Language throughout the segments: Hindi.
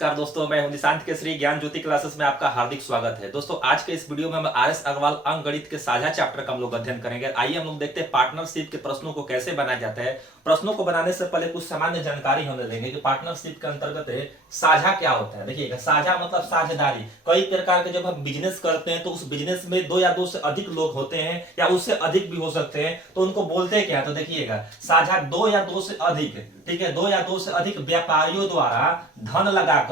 नमस्कार दोस्तों, मैं हूं निशांत केसरी। ज्ञान ज्योति क्लासेस में आपका हार्दिक स्वागत है। दोस्तों, आज के इस वीडियो में हम आर.एस. अग्रवाल अंक गणित के साझा चैप्टर का हम लोग अध्ययन करेंगे। आइए हम लोग देखते हैं पार्टनरशिप के प्रश्नों को कैसे बनाया जाता है। प्रश्नों को बनाने से पहले कुछ सामान्य जानकारी हम लेंगे कि पार्टनरशिप के अंतर्गत साझा क्या होता है। देखिएगा, साझा मतलब साझेदारी। कई प्रकार के जब हम बिजनेस करते हैं तो उस बिजनेस में दो या दो से अधिक लोग होते हैं या उससे अधिक भी हो सकते हैं, तो उनको बोलते क्या? तो देखिएगा, साझा दो या दो से अधिक, ठीक है, दो या दो से अधिक व्यापारियों द्वारा धन लगाकर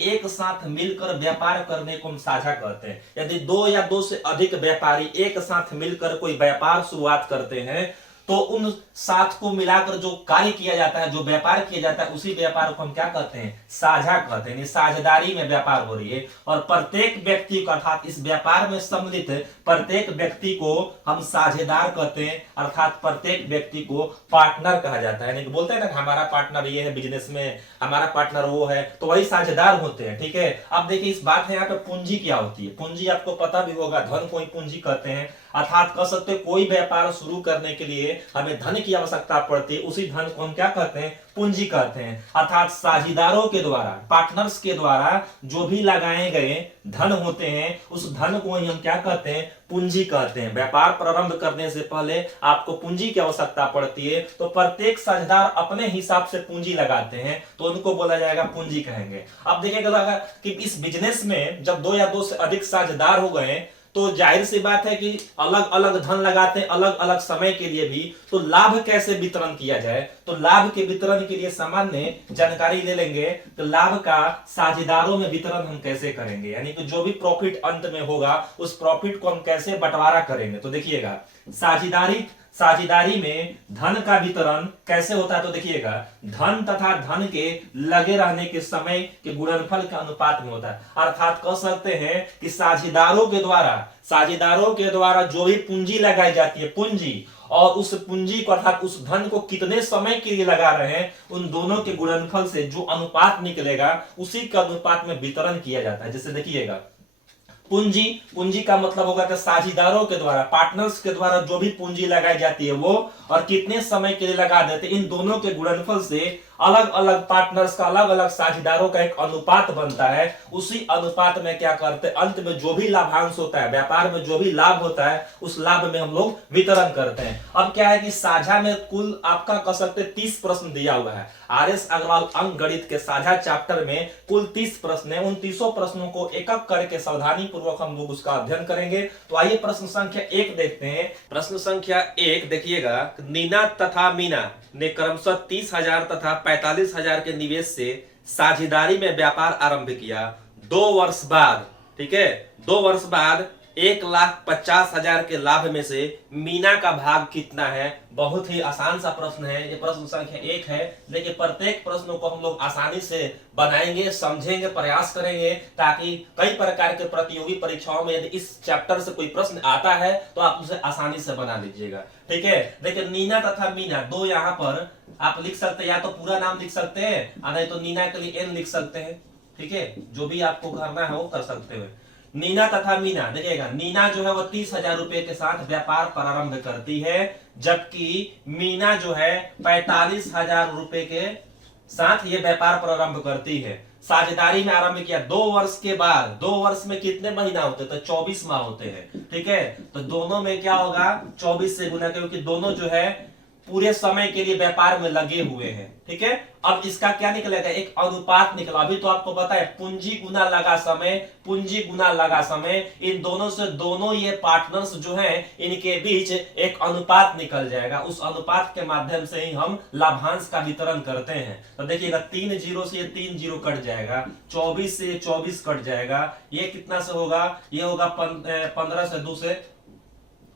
एक साथ मिलकर व्यापार करने को हम साझा कहते हैं। यदि दो या दो से अधिक व्यापारी एक साथ मिलकर कोई व्यापार शुरुआत करते हैं तो उन साथ को मिलाकर जो कार्य किया जाता है, जो व्यापार किया जाता है, उसी व्यापार को हम क्या कहते हैं? साझा कहते हैं। साझेदारी में व्यापार हो रही है और प्रत्येक व्यक्ति को अर्थात इस व्यापार में सम्मिलित प्रत्येक व्यक्ति को हम साझेदार कहते हैं, अर्थात प्रत्येक व्यक्ति को पार्टनर कहा जाता है। नहीं बोलते हैं ना, हमारा पार्टनर ये है बिजनेस में, हमारा पार्टनर वो है, तो वही साझेदार होते हैं। ठीक है, अब देखिए इस बात है यहाँ पे पूंजी क्या होती है। पूंजी आपको पता भी होगा, धन को ही पूंजी कहते हैं। अर्थात कह सकते हैं कोई व्यापार शुरू करने के लिए हमें धन की आवश्यकता पड़ती है, उसी धन को हम क्या कहते हैं? पूंजी कहते हैं। अर्थात साझेदारों के द्वारा, पार्टनर्स के द्वारा जो भी लगाए गए धन होते हैं, उस धन को ही हम क्या कहते हैं? पूंजी कहते हैं। व्यापार प्रारंभ करने से पहले आपको पूंजी की आवश्यकता पड़ती है, तो प्रत्येक साझेदार अपने हिसाब से पूंजी लगाते हैं, तो उनको बोला जाएगा पूंजी कहेंगे। अब देखिएगा कि इस बिजनेस में जब दो या दो से अधिक साझेदार हो गए तो जाहिर सी बात है कि अलग अलग धन लगाते हैं, अलग अलग समय के लिए भी। तो लाभ कैसे वितरण किया जाए? तो लाभ के वितरण के लिए सामान्य जानकारी ले लेंगे। तो लाभ का साझेदारों में वितरण हम कैसे करेंगे, यानी कि जो भी प्रॉफिट अंत में होगा उस प्रॉफिट को हम कैसे बंटवारा करेंगे। तो देखिएगा, साझेदारी में धन का वितरण कैसे होता है? तो देखिएगा, धन तथा धन के लगे रहने के समय के गुणनफल के अनुपात में होता है। अर्थात कह सकते हैं कि साझेदारों के द्वारा जो भी पूंजी लगाई जाती है, पूंजी, और उस पूंजी को अर्थात उस धन को कितने समय के लिए लगा रहे हैं, उन दोनों के गुणनफल से जो अनुपात निकलेगा उसी के अनुपात में वितरण किया जाता है। जैसे देखिएगा, पूंजी का मतलब होगा कि साझेदारों के द्वारा, पार्टनर्स के द्वारा जो भी पूंजी लगाई जाती है वो और कितने समय के लिए लगा देते हैं, इन दोनों के गुणनफल से अलग अलग पार्टनर्स का, अलग अलग साझेदारों का एक अनुपात बनता है। उसी अनुपात में क्या करते हैं? अंत में जो भी लाभांश होता है, व्यापार में जो भी लाभ होता है, उस लाभ में हम लोग वितरण करते हैं। अब क्या है कि साझा में कुल आपका कह सकते 30 प्रश्न दिया हुआ है। आर.एस. अग्रवाल अंक गणित के साझा चैप्टर में कुल 30 प्रश्न है। उन 30 प्रश्नों को एक एक करके सावधानी पूर्वक हम लोग उसका अध्ययन करेंगे। तो आइए प्रश्न संख्या 1 देखते हैं। प्रश्न संख्या 1 देखिएगा, नीना तथा मीना ने क्रमशः 30,000 तथा 45,000 के निवेश से साझेदारी में व्यापार आरंभ किया। 2 वर्ष बाद, ठीक है, 2 वर्ष बाद 1,50,000 के लाभ में से मीना का भाग कितना है? बहुत ही आसान सा प्रश्न है। ये प्रश्न संख्या 1 है। देखिए, प्रत्येक प्रश्नों को हम लोग आसानी से बनाएंगे, समझेंगे, प्रयास करेंगे, ताकि कई प्रकार के प्रतियोगी परीक्षाओं में यदि इस चैप्टर से कोई प्रश्न आता है तो आप उसे आसानी से बना लीजिएगा। ठीक है, देखिए, नीना तथा मीना दो, यहाँ पर आप लिख सकते हैं, या तो पूरा नाम लिख सकते हैं, नहीं तो नीना के लिए एन लिख सकते हैं। ठीक है, जो भी आपको करना है वो कर सकते हैं। नीना तथा मीना, देखिएगा, नीना जो है वो 30,000 रुपए के साथ व्यापार प्रारंभ करती है, जबकि मीना जो है 45,000 रुपए के साथ ये व्यापार प्रारंभ करती है। साझेदारी में आरंभ किया 2 वर्ष के बाद। 2 वर्ष में कितने महीना होते हैं? तो 24 माह होते हैं। ठीक है, तो दोनों में क्या होगा? 24 से गुना, क्योंकि दोनों जो है पूरे समय के लिए व्यापार में लगे हुए हैं। ठीक है, अब इसका क्या निकलेगा? एक अनुपात निकला। अभी तो आपको पता है पूंजी गुना लगा समय, पूंजी गुना लगा समय, इन दोनों से दोनों ये पार्टनर्स जो हैं इनके बीच एक अनुपात निकल जाएगा। उस अनुपात के माध्यम से ही हम लाभांश का वितरण करते हैं। तो देखिएगा, 3 जीरो से 3 जीरो कट जाएगा, 24 से 24 कट जाएगा। ये कितना से होगा? ये होगा 15 से 2 से,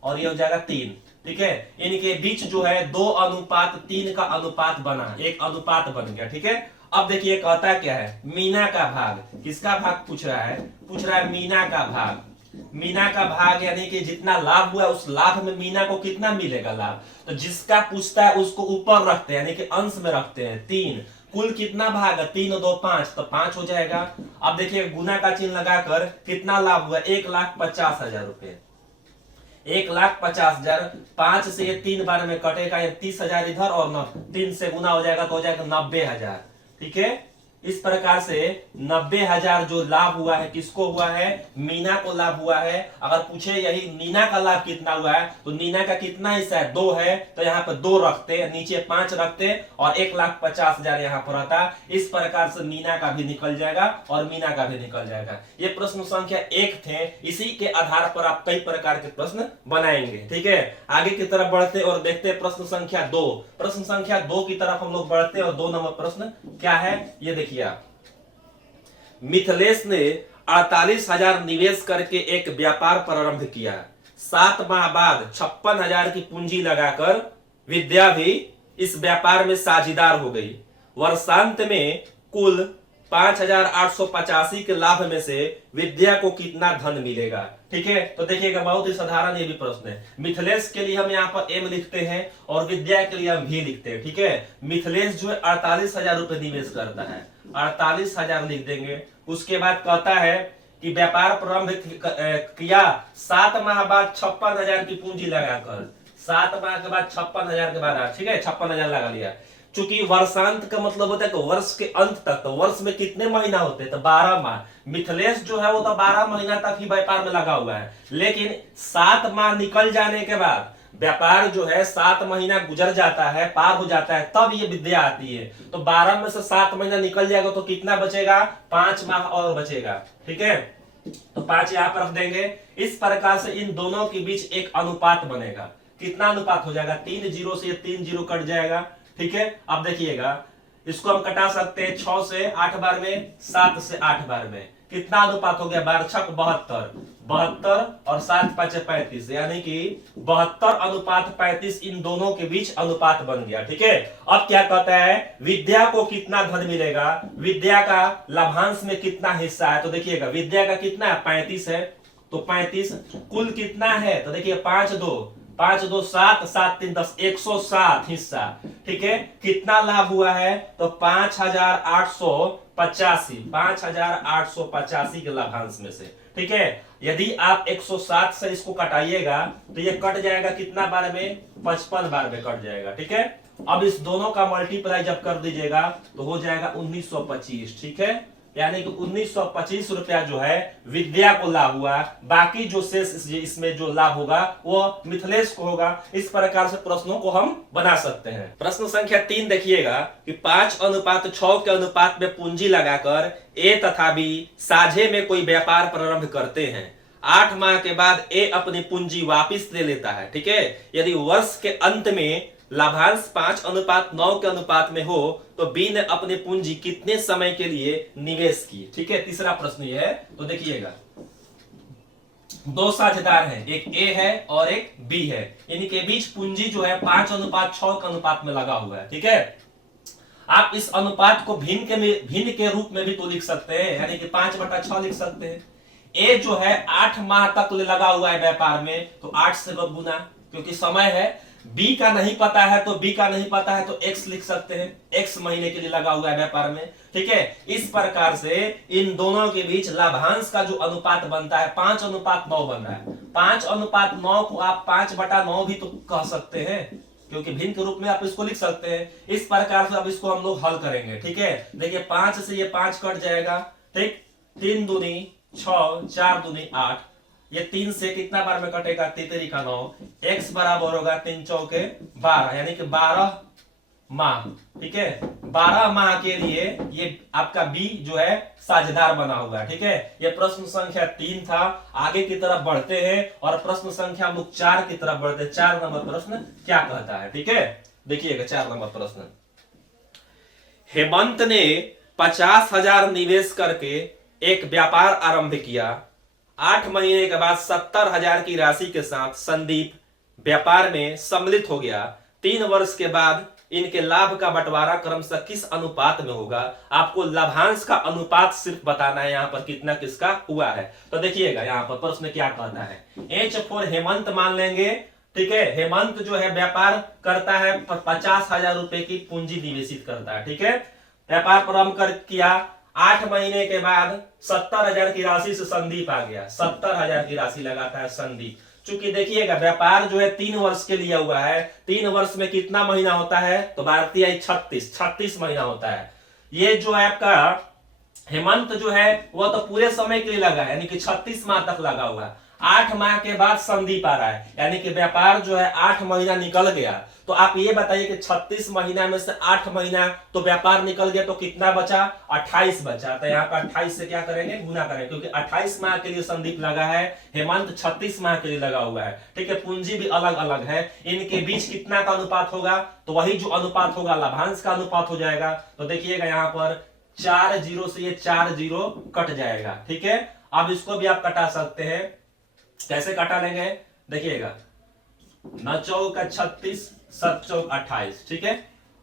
और ये हो जाएगा 3। ठीक है, इनके बीच जो है 2:3 का अनुपात बना, एक अनुपात बन गया। ठीक है, अब देखिए कहता क्या है? मीना का भाग। किसका भाग पूछ रहा है? पूछ रहा है मीना का भाग। मीना का भाग यानी कि जितना लाभ हुआ उस लाभ में मीना को कितना मिलेगा लाभ? तो जिसका पूछता है उसको ऊपर रखते हैं, यानी कि अंश में रखते हैं 3। कुल कितना भाग है? 3 और 2 5, तो 5 हो जाएगा। अब देखिए गुना का चिन्ह लगाकर कितना लाभ हुआ? 1,50,000 रुपए। 1,50,000, 5 से ये 3 बार में कटेगा, ये 30,000 इधर और 3 से गुना हो जाएगा तो हो जाएगा 90,000। ठीक है, इस प्रकार से 90,000 जो लाभ हुआ है किसको हुआ है, मीना को लाभ हुआ है। अगर पूछे यही नीना का लाभ कितना हुआ है तो नीना का कितना हिस्सा है, 2 है, तो यहाँ पे 2 रखते, नीचे 5 रखते और 1,50,000 यहाँ पर आता। इस प्रकार से मीना का भी निकल जाएगा और मीना का भी निकल जाएगा। ये प्रश्न संख्या 1 थे, इसी के आधार पर आप कई प्रकार के प्रश्न बनाएंगे। ठीक है, आगे की तरफ बढ़ते और देखते हैं प्रश्न संख्या 2। प्रश्न संख्या 2 की तरफ हम लोग बढ़ते हैं और 2 नंबर प्रश्न क्या है ये देखिए आप। मिथिलेश ने 48,000 निवेश करके एक व्यापार प्रारंभ किया। 7 माह बाद 56,000 की पूंजी लगाकर विद्या भी इस व्यापार में साझेदार हो गई। वर्षांत में कुल 5,885 के लाभ में से विद्या को कितना धन मिलेगा। ठीक है, तो देखिएगा बहुत ही साधारण ये भी प्रश्न है। मिथिलेश के लिए हम यहाँ पर एम लिखते हैं और विद्या के लिए हम भी लिखते हैं। ठीक है, मिथिलेश जो है 48,000 रुपए निवेश करता है, 48,000 लिख देंगे। उसके बाद कहता है कि व्यापार प्रारंभ किया 7 माह बाद 56,000 की पूंजी लगाकर, 7 माह के बाद 56,000 के बाद, ठीक है 56,000 लगा लिया। चूंकि वर्षांत का मतलब होता है कि वर्ष के अंत तक, तो वर्ष में कितने महीना होते हैं, तो 12 माह। मिथिलेश जो है वो तो 12 महीना तक ही व्यापार में लगा हुआ है, लेकिन 7 माह निकल जाने के बाद व्यापार जो है 7 महीना गुजर जाता है, पार हो जाता है, तब ये विद्या आती है। तो 12 में से 7 महीना निकल जाएगा तो कितना बचेगा, 5 माह और बचेगा। ठीक है, तो 5 यहां पर रख देंगे। इस प्रकार से इन दोनों के बीच एक अनुपात बनेगा। कितना अनुपात हो जाएगा, 3 जीरो से 3 जीरो कट जाएगा। ठीक है, अब देखिएगा इसको हम कटा सकते हैं 6 से 8 बार में, 7 से 8 बार में। कितना अनुपात हो गया, 12×6 72 और 7×5 35, यानी कि 72:35 इन दोनों के बीच अनुपात बन गया। ठीक है, अब क्या कहता है, विद्या को कितना धन मिलेगा, विद्या का लाभांश में कितना हिस्सा है। तो देखिएगा विद्या का कितना है, 35 है, तो 35 कुल कितना है, तो देखिए 5 2 7 7 3 10 107 हिस्सा। ठीक है, कितना लाभ हुआ है, तो 5,885 के लाभांश में से। ठीक है, यदि आप 107 से इसको कटाइएगा तो ये कट जाएगा कितना बार में, 55 बार में कट जाएगा। ठीक है, अब इस दोनों का मल्टीप्लाई जब कर दीजिएगा तो हो जाएगा 1925। ठीक है, यानी कि 1925 रुपया जो है विद्या को लाभ हुआ, बाकी जो शेष इसमें जो लाभ होगा वो मिथिलेश को होगा। इस प्रकार से प्रश्नों को हम बना सकते हैं। प्रश्न संख्या 3 देखिएगा कि 5:6 के अनुपात में पूंजी लगाकर ए तथा बी साझे में कोई व्यापार प्रारंभ करते हैं। 8 माह के बाद ए अपनी पूंजी वापिस ले लेता है। ठीक है, यदि वर्ष के अंत में लाभांश 5:9 के अनुपात में हो तो बी ने अपनी पूंजी कितने समय के लिए निवेश की। ठीक है, तीसरा प्रश्न ये है, तो देखिएगा 2 साझेदार हैं, एक ए है और एक बी है, इनके बीच पूंजी जो है 5:6 के अनुपात में लगा हुआ है। ठीक है, आप इस अनुपात को भिन्न के रूप में भी तो लिख सकते हैं, यानी कि 5/6 लिख सकते हैं। ए जो है 8 माह तक लगा हुआ है व्यापार में, तो 8 से गुना, क्योंकि समय है। बी का नहीं पता है तो x लिख सकते हैं, x महीने के लिए लगा हुआ है व्यापार में। ठीक है, इस प्रकार से इन दोनों के बीच लाभांश का जो अनुपात बनता है 5:9 बन रहा है। 5:9 को आप 5/9 भी तो कह सकते हैं, क्योंकि भिन्न के रूप में आप इसको लिख सकते हैं। इस प्रकार से अब इसको हम लोग हल करेंगे। ठीक है, देखिए 5 से ये 5 कट जाएगा। ठीक, 3 दूनी 6 4 दूनी 8, ये 3 से कितना बार में कटेगा, 3 का 9, x बराबर होगा 3 चौके 12, यानी कि 12 माह। ठीक है, 12 माह के लिए ये आपका बी जो है साझेदार बना हुआ है। ठीक है, ये प्रश्न संख्या 3 था। आगे की तरफ बढ़ते हैं और प्रश्न संख्या 4 की तरफ बढ़ते हैं। 4 नंबर प्रश्न क्या कहता है। ठीक है, देखिएगा 4 नंबर प्रश्न। हेमंत ने 50,000 निवेश करके एक व्यापार आरंभ किया। 8 महीने के बाद 70,000 की राशि के साथ संदीप व्यापार में सम्मिलित हो गया। 3 वर्ष के बाद इनके लाभ का बंटवारा क्रमशः किस अनुपात में होगा। आपको लाभांश का अनुपात सिर्फ बताना है, यहाँ पर कितना किसका हुआ है। तो देखिएगा यहाँ पर प्रश्न क्या कहता है। H फॉर हेमंत मान लेंगे। ठीक है, हेमंत जो है व्यापार करता है, 50,000 रुपए की पूंजी निवेशित करता है। ठीक है, व्यापार प्रारंभ कर किया, 8 महीने के बाद 70,000 की राशि से संदीप आ गया। 70,000 की राशि लगाता है संदीप। चूंकि देखिएगा व्यापार जो है 3 वर्ष के लिए हुआ है, 3 वर्ष में कितना महीना होता है, तो भारतीय 36 महीना होता है। ये जो है आपका हेमंत जो है वो तो पूरे समय के लिए लगा है, यानी कि 36 माह तक लगा हुआ है। 8 माह के बाद संदीप आ रहा है, यानी कि व्यापार जो है 8 महीना निकल गया। तो आप ये बताइए कि 36 महीना में से 8 महीना तो व्यापार निकल गया, तो कितना बचा? 28 बचा। तो यहाँ पर 28 से क्या करेंगे? गुना करेंगे, क्योंकि 28 माह के लिए संदीप लगा है, हेमंत 36 माह के लिए लगा हुआ है। ठीक है, पूंजी भी अलग अलग है, इनके बीच कितना का अनुपात होगा? तो वही जो अनुपात होगा लाभांश का अनुपात हो जाएगा। तो देखिएगा यहाँ पर 4 जीरो से ये 4 जीरो कट जाएगा। ठीक है, अब इसको भी आप कटा सकते हैं। कैसे कटा लेंगे? देखिएगा, 9 चौक 36, 7 चौक 28। ठीक है,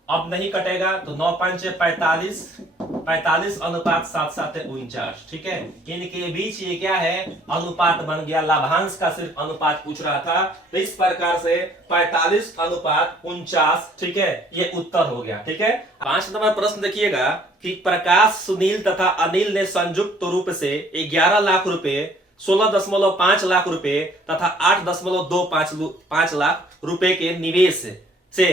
अब नहीं कटेगा तो 9 5 45, 45 अनुपात 7 7 49। ठीक है, इनके बीच ये क्या है? अनुपात बन गया। लाभांश का सिर्फ अनुपात पूछ रहा था, तो इस प्रकार से 45 अनुपात 49। ठीक है, ये उत्तर हो गया। ठीक है, 5 नंबर प्रश्न देखिएगा कि प्रकाश, सुनील तथा अनिल ने संयुक्त रूप से 11 लाख रुपए, 16.5 लाख रुपए तथा 8.25 लाख रुपए के निवेश से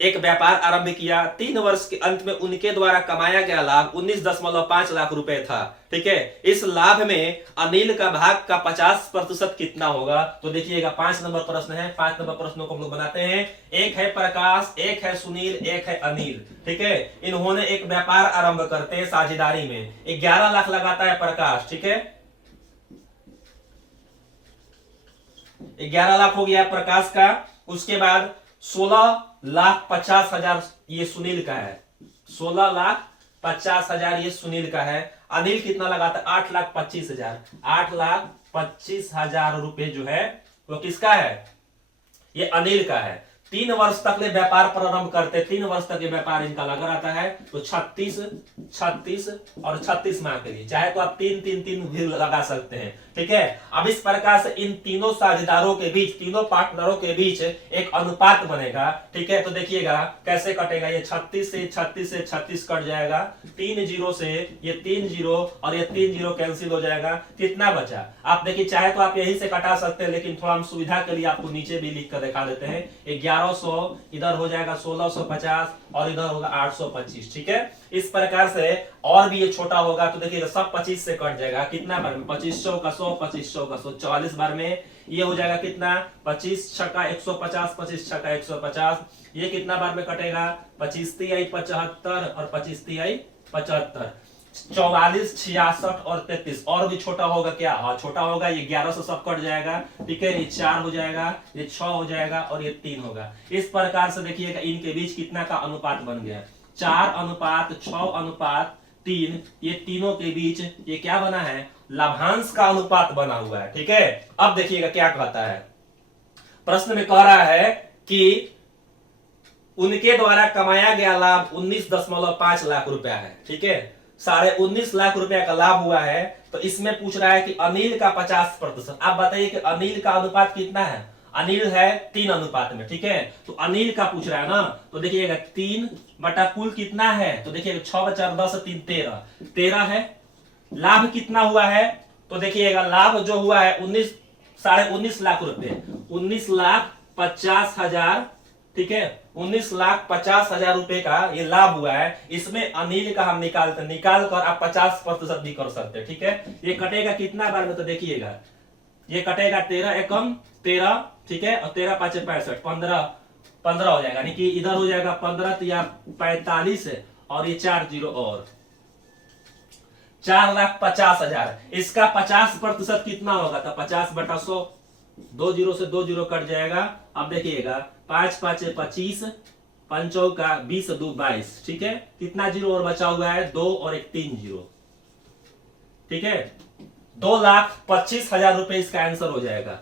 एक व्यापार आरंभ किया। 3 वर्ष के अंत में उनके द्वारा कमाया गया लाभ 19.5 लाख रुपए था। ठीक है, इस लाभ में अनिल का भाग का 50% कितना होगा? तो देखिएगा 5 नंबर प्रश्न है। 5 नंबर प्रश्नों को हम लोग बनाते हैं। एक है प्रकाश, एक है सुनील, एक है अनिल। ठीक है, इन्होंने एक व्यापार आरंभ करते हैं साझेदारी में। 11 लाख लगाता है प्रकाश। ठीक है, 11 लाख हो गया प्रकाश का। उसके बाद 16,50,000 ये सुनील का है। 16,50,000 ये सुनील का है। अनिल कितना लगाता है? 8,25,000। 8,25,000 रुपए जो है वो किसका है? ये अनिल का है। 3 वर्ष तक ले व्यापार प्रारंभ करते, 3 वर्ष तक ये व्यापार इनका लगा रहता है। तो 36, 36 और 36 माह के लिए, चाहे तो आप 3-3-3 भी लगा सकते हैं। ठीक है, अब इस प्रकार से इन तीनों साझेदारों के बीच, तीनों पार्टनरों के बीच एक अनुपात बनेगा। ठीक है, तो देखिएगा कैसे कटेगा। ये 36 से 36 से 36 कट जाएगा। 3 जीरो से ये 3 जीरो और ये 3 जीरो कैंसिल हो जाएगा। कितना बचा? आप देखिए, चाहे तो आप यही से कटा सकते हैं, लेकिन थोड़ा हम सुविधा के लिए आपको नीचे भी लिख कर दिखा देते हैं। 1100 इधर हो जाएगा 1650 और इधर होगा 825। ठीक है, इस प्रकार से और भी ये छोटा होगा तो देखिएगा सब 25 से कट जाएगा। कितना बार में? 2500 का 100, 2500 का 100, 44 बार में ये हो जाएगा कितना? 25 छक्का 150, 25 छक्का 150। ये कितना बार में कटेगा? 25 तिहाई 75 और 25 तिहाई 75। 44, 66 और 33। और भी छोटा होगा क्या? हाँ छोटा होगा। ये 11 से सब कट जाएगा। ठीक है, ये 4 हो जाएगा, ये 6 हो जाएगा और ये 3 होगा। इस प्रकार से देखिएगा इनके बीच कितना का अनुपात बन गया? 4 अनुपात 6 अनुपात 3। ये तीनों के बीच ये क्या बना है? लाभांश का अनुपात बना हुआ है। ठीक है, अब देखिएगा क्या कहता है। प्रश्न में कह रहा है कि उनके द्वारा कमाया गया लाभ 19.5 लाख रुपया है। ठीक है, 19.5 लाख रुपया का लाभ हुआ है। तो इसमें पूछ रहा है कि अनिल का 50%। आप बताइए कि अनिल का अनुपात कितना है? अनिल है 3 अनुपात में। ठीक है, तो अनिल का पूछ रहा है ना, तो देखिएगा 3 बटा कुल कितना है? तो देखिएगा 6 बचा 10 3 13, 13 है। लाभ कितना हुआ है? तो देखिएगा लाभ जो हुआ है 19 लाख रुपए, 19,50,000। ठीक है, 19,50,000 रुपए का ये लाभ हुआ है। इसमें अनिल का हम निकाल कर आप 50% भी कर सकते हैं। ठीक है, ये कटेगा कितना बार में? तो देखिएगा ये कटेगा 13 एकम 13। ठीक है, और 13 5 65, 15 हो जाएगा, यानी कि इधर हो जाएगा 15 या 45 और ये 4 जीरो और 4,50,000। इसका 50% कितना होगा? तो 50 बटा 100, 2 जीरो से 2 जीरो कट जाएगा। अब देखिएगा 5 5 25, 5 का 20 2 22। ठीक है, कितना जीरो और बचा हुआ है? 2 और 1 3 जीरो। ठीक है, 2,25,000 रुपए इसका आंसर हो जाएगा।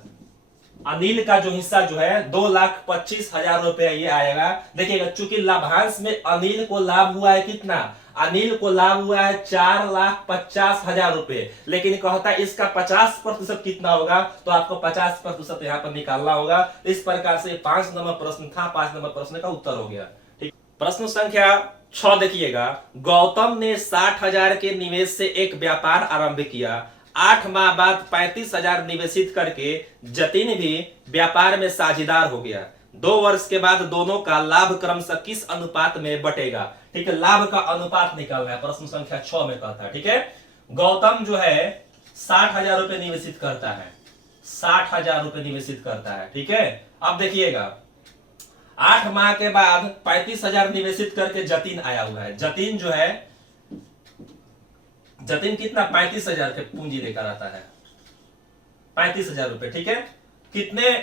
अनिल का जो हिस्सा जो है 2,25,000 रुपए ये आएगा। देखिएगा चूंकि लाभांश में अनिल को लाभ हुआ है कितना? अनिल को लाभ हुआ है 4,50,000 रुपए, लेकिन कहता है इसका 50% कितना होगा? तो आपको 50% यहाँ पर निकालना होगा। इस प्रकार से 5 नंबर प्रश्न था। 5 नंबर प्रश्न का उत्तर हो गया। ठीक, प्रश्न संख्या 6 देखिएगा। गौतम ने 60,000 के निवेश से एक व्यापार आरंभ किया। 8 माह बाद 35,000 निवेशित करके जतिन भी व्यापार में साझेदार हो गया। 2 वर्ष के बाद दोनों का लाभ क्रमशः किस अनुपात में बटेगा। ठीक है, लाभ का अनुपात निकालना है, प्रश्न संख्या 6 में कहता है। ठीक है, गौतम जो है 60,000 रुपए निवेशित करता है, 60,000 रुपए निवेशित करता है। ठीक है, अब देखिएगा 8 माह के बाद 35,000 निवेशित करके जतिन आया हुआ है। जतिन जो है, जतिन कितना 35,000 के पूंजी लेकर आता है, 35,000 रुपए। ठीक है, कितने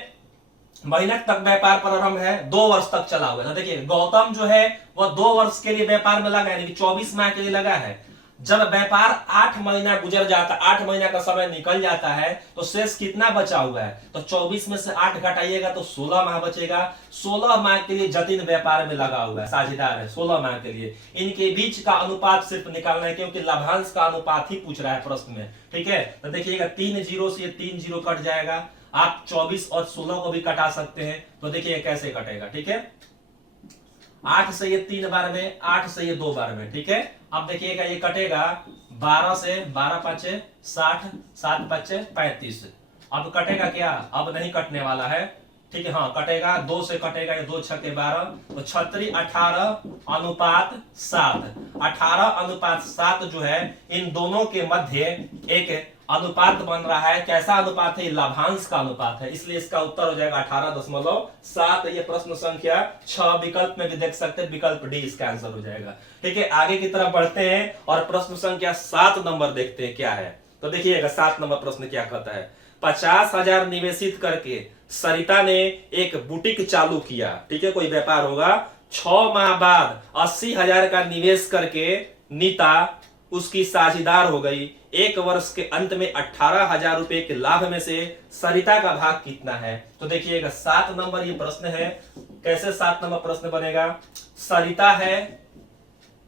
महीने तक व्यापार प्रारंभ है, 2 वर्ष तक चला हुआ है। तो देखिए गौतम जो है वह 2 वर्ष के लिए व्यापार में लगा है, यानी कि 24 माह के लिए लगा है। जब व्यापार 8 महीना गुजर जाता, 8 महीना का समय निकल जाता है तो शेष कितना बचा हुआ है, तो 24 में से 8 घटाइएगा तो 16 माह बचेगा। 16 माह के लिए जतिन व्यापार में लगा हुआ है, साझेदार है 16 माह के लिए। इनके बीच का अनुपात सिर्फ निकालना है, क्योंकि लाभांश का अनुपात ही पूछ रहा है प्रश्न में। ठीक है, तो देखिएगा 3 जीरो से ये 3 जीरो कट जाएगा। आप 24 और 16 को भी कटा सकते हैं, तो देखिए कैसे कटेगा। ठीक है, 8 से ये 3 बार में, 8 से ये 2 बार में। ठीक है, अब देखिएगा ये कटेगा 12 से 12 पचे 60, 7 पचे 35। अब कटेगा क्या, अब नहीं कटने वाला है। ठीक है, हाँ कटेगा, 2 से कटेगा, ये 2 छक्के 12, तो 36 18 अनुपात 7। 18 अनुपात 7 जो है इन दोनों के मध्य एक अनुपात बन रहा है। कैसा अनुपात है, लाभांश का अनुपात है, इसलिए इसका उत्तर हो जाएगा 18.7। ये प्रश्न संख्या 6 विकल्प में भी देख सकते हैं, विकल्प डी इसका आंसर हो जाएगा। ठीक है, आगे की तरफ बढ़ते हैं और प्रश्न संख्या 7 नंबर देखते हैं क्या है। तो देखिएगा 7 नंबर प्रश्न क्या कहता है। 50,000 निवेशित करके सरिता ने एक बुटीक चालू किया। ठीक है, कोई व्यापार होगा। 6 माह बाद 80,000 का निवेश करके नीता उसकी साझेदार हो गई। 1 वर्ष के अंत में 18,000 रुपए के लाभ में से सरिता का भाग कितना है। तो देखिएगा 7 नंबर ये प्रश्न है। कैसे 7 नंबर प्रश्न बनेगा, सरिता है,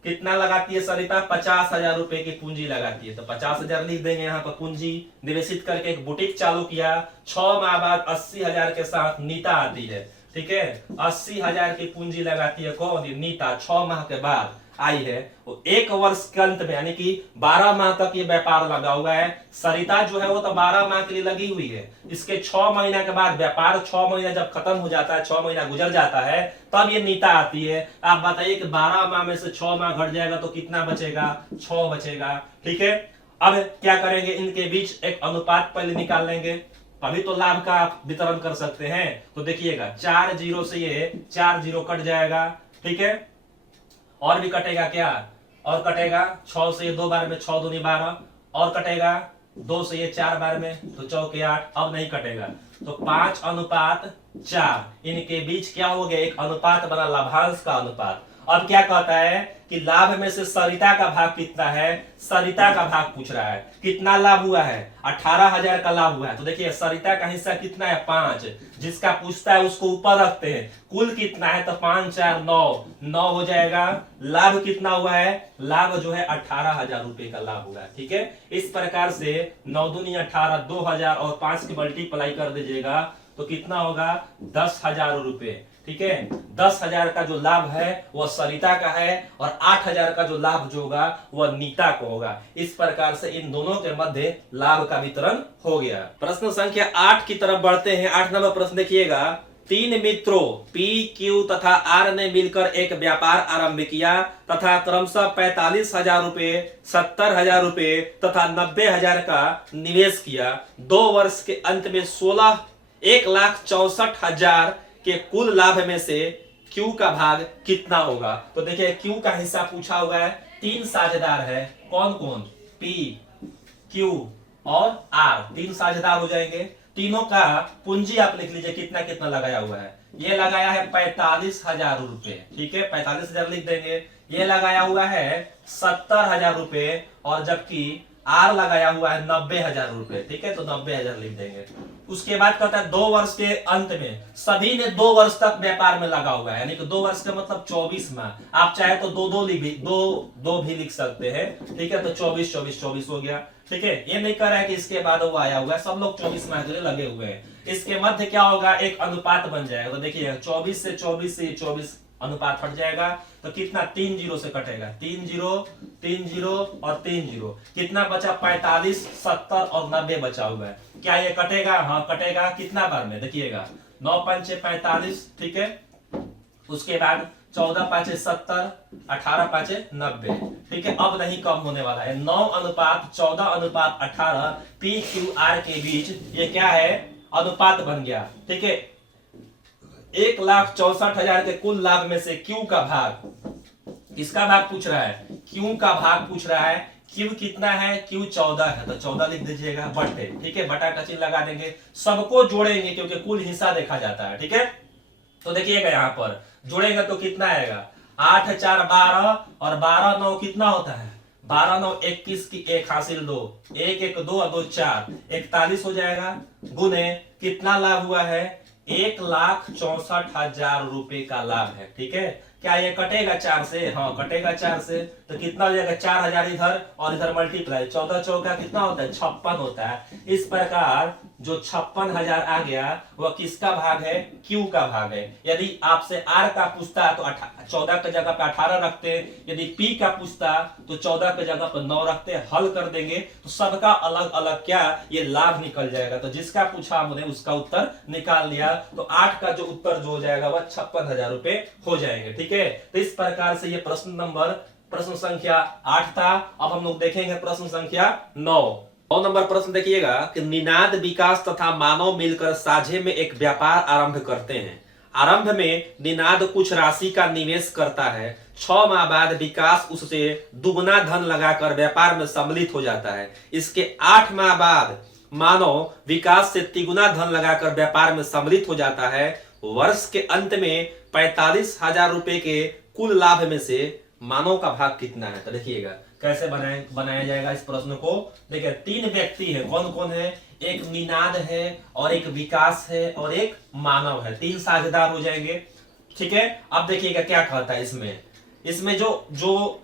कितना लगाती है सरिता, 50,000 रुपए की पूंजी लगाती है, तो 50,000 लिख देंगे यहाँ पर। पूंजी निवेशित करके एक बुटीक चालू किया, 6 माह बाद 80,000 के साथ नीता आती है। ठीक है, 80,000 की पूंजी लगाती है कौन, नीता। 6 माह के बाद आई है, वो 1 वर्ष के अंत में, यानी कि 12 माह तक ये व्यापार लगा हुआ है। सरिता जो है वो तो 12 माह के लिए लगी हुई है। इसके 6 महीना के बाद व्यापार 6 महीना जब खत्म हो जाता है, 6 महीना गुजर जाता है, तब ये नीता आती है। आप बताइए कि 12 माह में से 6 माह घट जाएगा तो कितना बचेगा, 6 बचेगा। ठीक है, अब क्या करेंगे, इनके बीच एक अनुपात पहले निकाल लेंगे, अभी तो लाभ का आप वितरण कर सकते हैं। तो देखिएगा 4 जीरो से ये 4 जीरो कट जाएगा। ठीक है, और भी कटेगा क्या, और कटेगा 6 से ये 2 बार में, 6 दूनी 12, और कटेगा 2 से ये 4 बार में, तो चौके 8। अब नहीं कटेगा, तो 5 अनुपात 4। इनके बीच क्या हो गया, एक अनुपात बना, लाभांश का अनुपात। अब क्या कहता है कि लाभ में से सरिता का भाग कितना है, सरिता का भाग पूछ रहा है। कितना लाभ हुआ है, 18,000 का लाभ हुआ है। तो देखिए सरिता का हिस्सा कितना है, 5। जिसका पूछता है उसको ऊपर रखते हैं। कुल कितना है, तो 5 4 9 हो जाएगा। लाभ कितना हुआ है, लाभ जो है 18,000 रुपए का लाभ हुआ है। ठीक है, इस प्रकार से 9 दूनी 18, 2,000 और 5 की मल्टीप्लाई कर दीजिएगा तो कितना होगा, 10,000 रुपए। ठीक है, 10,000 का जो लाभ है वह सरिता का है और 8,000 का जो लाभ जो होगा वह नीता को होगा। इस प्रकार से इन दोनों के मध्य लाभ का वितरण हो गया। प्रश्न संख्या 8 की तरफ बढ़ते हैं। 8 नंबर प्रश्न देखिएगा। 3 मित्रों पी, क्यू तथा आर ने मिलकर एक व्यापार आरंभ किया तथा क्रमशः 45,000 रुपए, 70,000 रुपए तथा 90,000 का निवेश किया। 2 वर्ष के अंत में 1,64,000 के कुल लाभ में से क्यू का भाग कितना होगा। तो देखिए क्यू का हिस्सा पूछा हुआ है। 3 साझेदार है, कौन कौन, पी, क्यू और आर, 3 साझेदार हो जाएंगे। तीनों का पूंजी आप लिख लीजिए कितना कितना लगाया हुआ है। ये लगाया है 45,000 रुपए। ठीक है, 45,000 लिख देंगे। ये लगाया हुआ है 70,000 रुपए और जबकि आर लगाया हुआ है 90,000 रुपए। ठीक है, तो 90,000 लिख देंगे। उसके बाद कहता है 2 वर्ष के अंत में सभी ने 2 वर्ष तक व्यापार में लगा हुआ है, यानी कि 2 वर्ष का मतलब 24 माह। आप चाहे तो दो भी लिख सकते हैं। ठीक है, तो 24 हो गया। ठीक है, ये नहीं कर रहा है कि इसके बाद वो आया हुआ है, सब लोग 24 माह के लिए लगे हुए हैं। इसके मध्य क्या होगा, एक अनुपात बन जाएगा। तो देखिए 24 से 24 से 24 अनुपात हट जाएगा तो कितना 3 जीरो से कटेगा, 3 जीरो 3 जीरो और 3 जीरो, कितना बचा 45, 70 और 90 बचा हुआ है। क्या ये कटेगा? हाँ कटेगा। कितना बार में देखिएगा, 9 पंचे 45, ठीक है, उसके बाद 14 पाँचे 70, 18 पाँचे 90, ठीक है। अब नहीं कम होने वाला है, 9 अनुपात 14 अनुपात 18 पी क्यू आर के बीच ये क्या है? अनुपात बन गया, ठीक है। 1,64,000 के कुल लाभ में से क्यू का भाग, किसका भाग पूछ रहा है? क्यू का भाग पूछ रहा है। क्यू कितना है? क्यू 14 है, तो 14 लिख दीजिएगा बटे, ठीक है, बटा का चिन्ह लगा देंगे, सबको जोड़ेंगे क्योंकि कुल हिस्सा देखा जाता है, ठीक है। तो देखिएगा यहाँ पर जोड़ेंगे तो कितना आएगा? 8 4 12 और 12 9 कितना होता है? 12 9 21 की 1 हासिल 2, 1 1 2 और 2 4, 41 हो जाएगा। गुने कितना लाभ हुआ है? 1,64,000 रुपए का लाभ है, ठीक है। क्या ये कटेगा 4 से? हाँ कटेगा 4 से, तो कितना हो जाएगा? 4,000 इधर और इधर मल्टीप्लाई, 14 चौका कितना होता है? 56 होता है। इस प्रकार जो 56,000 आ गया वह किसका भाग है? क्यू का भाग है। यदि आपसे आर का पूछता तो 14 के जगह पे 18 रखते, यदि पी का पूछता तो 14 के जगह पर 9 रखते, हल कर देंगे तो सबका अलग अलग क्या ये लाभ निकल जाएगा। तो जिसका पूछा हमने उसका उत्तर निकाल लिया, तो 8 का जो उत्तर जो हो जाएगा वह 56,000 रुपए हो जाएंगे, ठीक है। तो इस प्रकार से ये प्रश्न संख्या 8 था। अब हम लोग देखेंगे प्रश्न संख्या 9 नंबर प्रश्न देखिएगा कि निनाद विकास तथा मानव मिलकर साझे में एक व्यापार आरंभ करते हैं। आरंभ में निनाद कुछ राशि का निवेश करता है, 6 माह बाद विकास उससे दुगना धन लगाकर व्यापार में सम्मिलित हो जाता है। इसके 8 माह बाद मानव विकास से तिगुना धन लगाकर व्यापार में सम्मिलित हो जाता है। वर्ष के अंत में 45,000 रुपए के कुल लाभ में से मानव का भाग कितना है? तो देखिएगा कैसे बनाया जाएगा इस प्रश्न को। देखिए 3 व्यक्ति है, कौन कौन है? एक निनाद है और एक विकास है और एक मानव है, 3 साझेदार हो जाएंगे, ठीक है। अब देखिएगा क्या कहता है इसमें जो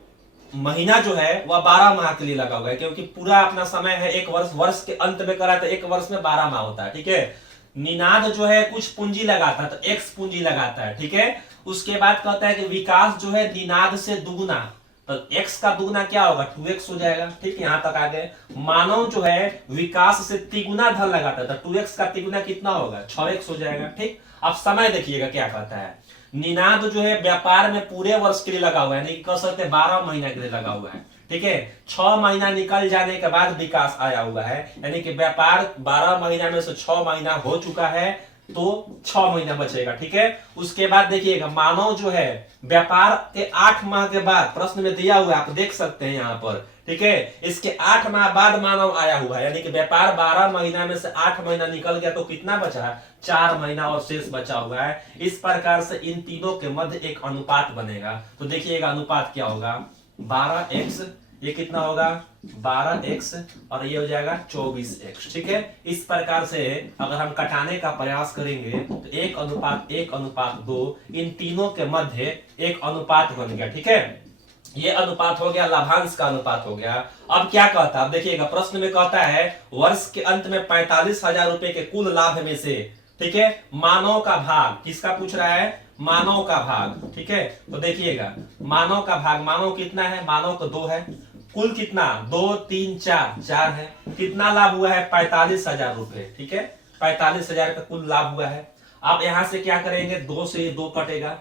महीना जो है वह 12 माह के लिए लगा हुआ है, क्योंकि पूरा अपना समय है 1 वर्ष, वर्ष के अंत में करा तो 1 वर्ष में 12 माह होता है, ठीक है। निनाद जो है कुछ पूंजी लगाता है तो एक्स पूंजी लगाता है, ठीक है। उसके बाद कहता है कि विकास जो है निनाद से दुगुना, तो x का दुगुना क्या होगा? 2x हो जाएगा, ठीक है। यहां तक आ गए। मानव जो है विकास से तिगुना धन लगाता है तो 2x का तिगुना कितना होगा? 6x हो जाएगा, ठीक। अब समय देखिएगा क्या कहता है। निनाद जो है व्यापार में पूरे वर्ष के लिए लगा हुआ है, नहीं कह सकते 12 महीना के लिए लगा हुआ है, ठीक है। 6 महीना निकल जाने के बाद विकास आया हुआ है, यानी कि व्यापार 12 महीना में से 6 महीना हो चुका है तो 6 महीना बचेगा, ठीक है। उसके बाद देखिएगा मानव जो है व्यापार के 8 माह के बाद, प्रश्न में दिया हुआ है आप देख सकते हैं यहाँ पर, ठीक है। इसके 8 माह बाद मानव आया हुआ है, यानी कि व्यापार 12 महीना में से 8 महीना निकल गया तो कितना बचा? 4 महीना और शेष बचा हुआ है। इस प्रकार से इन तीनों के मध्य एक अनुपात बनेगा। तो देखिएगा अनुपात क्या होगा? 12x, ये कितना होगा? 12x और ये हो जाएगा 24x, ठीक है। इस प्रकार से अगर हम कटाने का प्रयास करेंगे तो 1:1:2 इन तीनों के मध्य एक अनुपात बन गया, ठीक है। ये अनुपात हो गया, लाभांश का अनुपात हो गया। अब क्या कहता है देखिएगा, प्रश्न में कहता है वर्ष के अंत में 45,000 रुपए के कुल लाभ में से, ठीक है, मानव का भाग, किसका पूछ रहा है? मानव का भाग, ठीक है। तो देखिएगा मानव का भाग, मानव कितना है? मानव तो 2 है, कुल कितना? 2 3 4 है। कितना लाभ हुआ है? 45,000 रुपए, ठीक है। 45,000 का कुल लाभ हुआ है। आप यहां से क्या करेंगे? 2 से 2 कटेगा,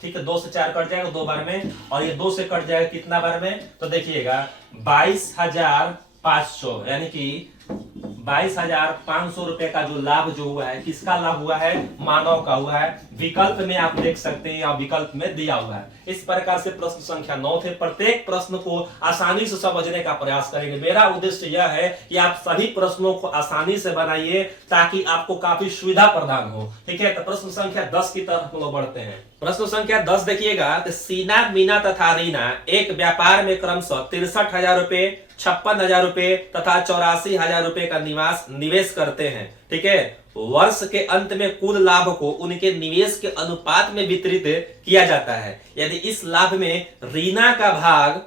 ठीक है, 2 से 4 कट जाएगा 2 बार में, और ये 2 से कट जाएगा कितना बार में? तो देखिएगा 22,500, यानी कि 22,500 रुपए का जो लाभ जो हुआ है, किसका लाभ हुआ है? मानव का हुआ है। विकल्प में आप देख सकते हैं या विकल्प में दिया हुआ है। इस प्रकार से प्रश्न संख्या 9 थे। प्रत्येक प्रश्न को आसानी से समझने का प्रयास करेंगे। मेरा उद्देश्य यह है कि आप सभी प्रश्नों को आसानी से बनाइए ताकि आपको काफी सुविधा प्रदान हो, ठीक है। तो प्रश्न संख्या 10 की तरफ हम लोग बढ़ते हैं। प्रश्न संख्या 10 देखिएगा कि सीना, मीना तथा रीना एक व्यापार में क्रमशः 63,000 रुपए, 56,000 रुपए तथा 84,000 रुपए का निवेश करते हैं, ठीक है। वर्ष के अंत में कुल लाभ को उनके निवेश के अनुपात में वितरित किया जाता है। यदि इस लाभ में रीना का भाग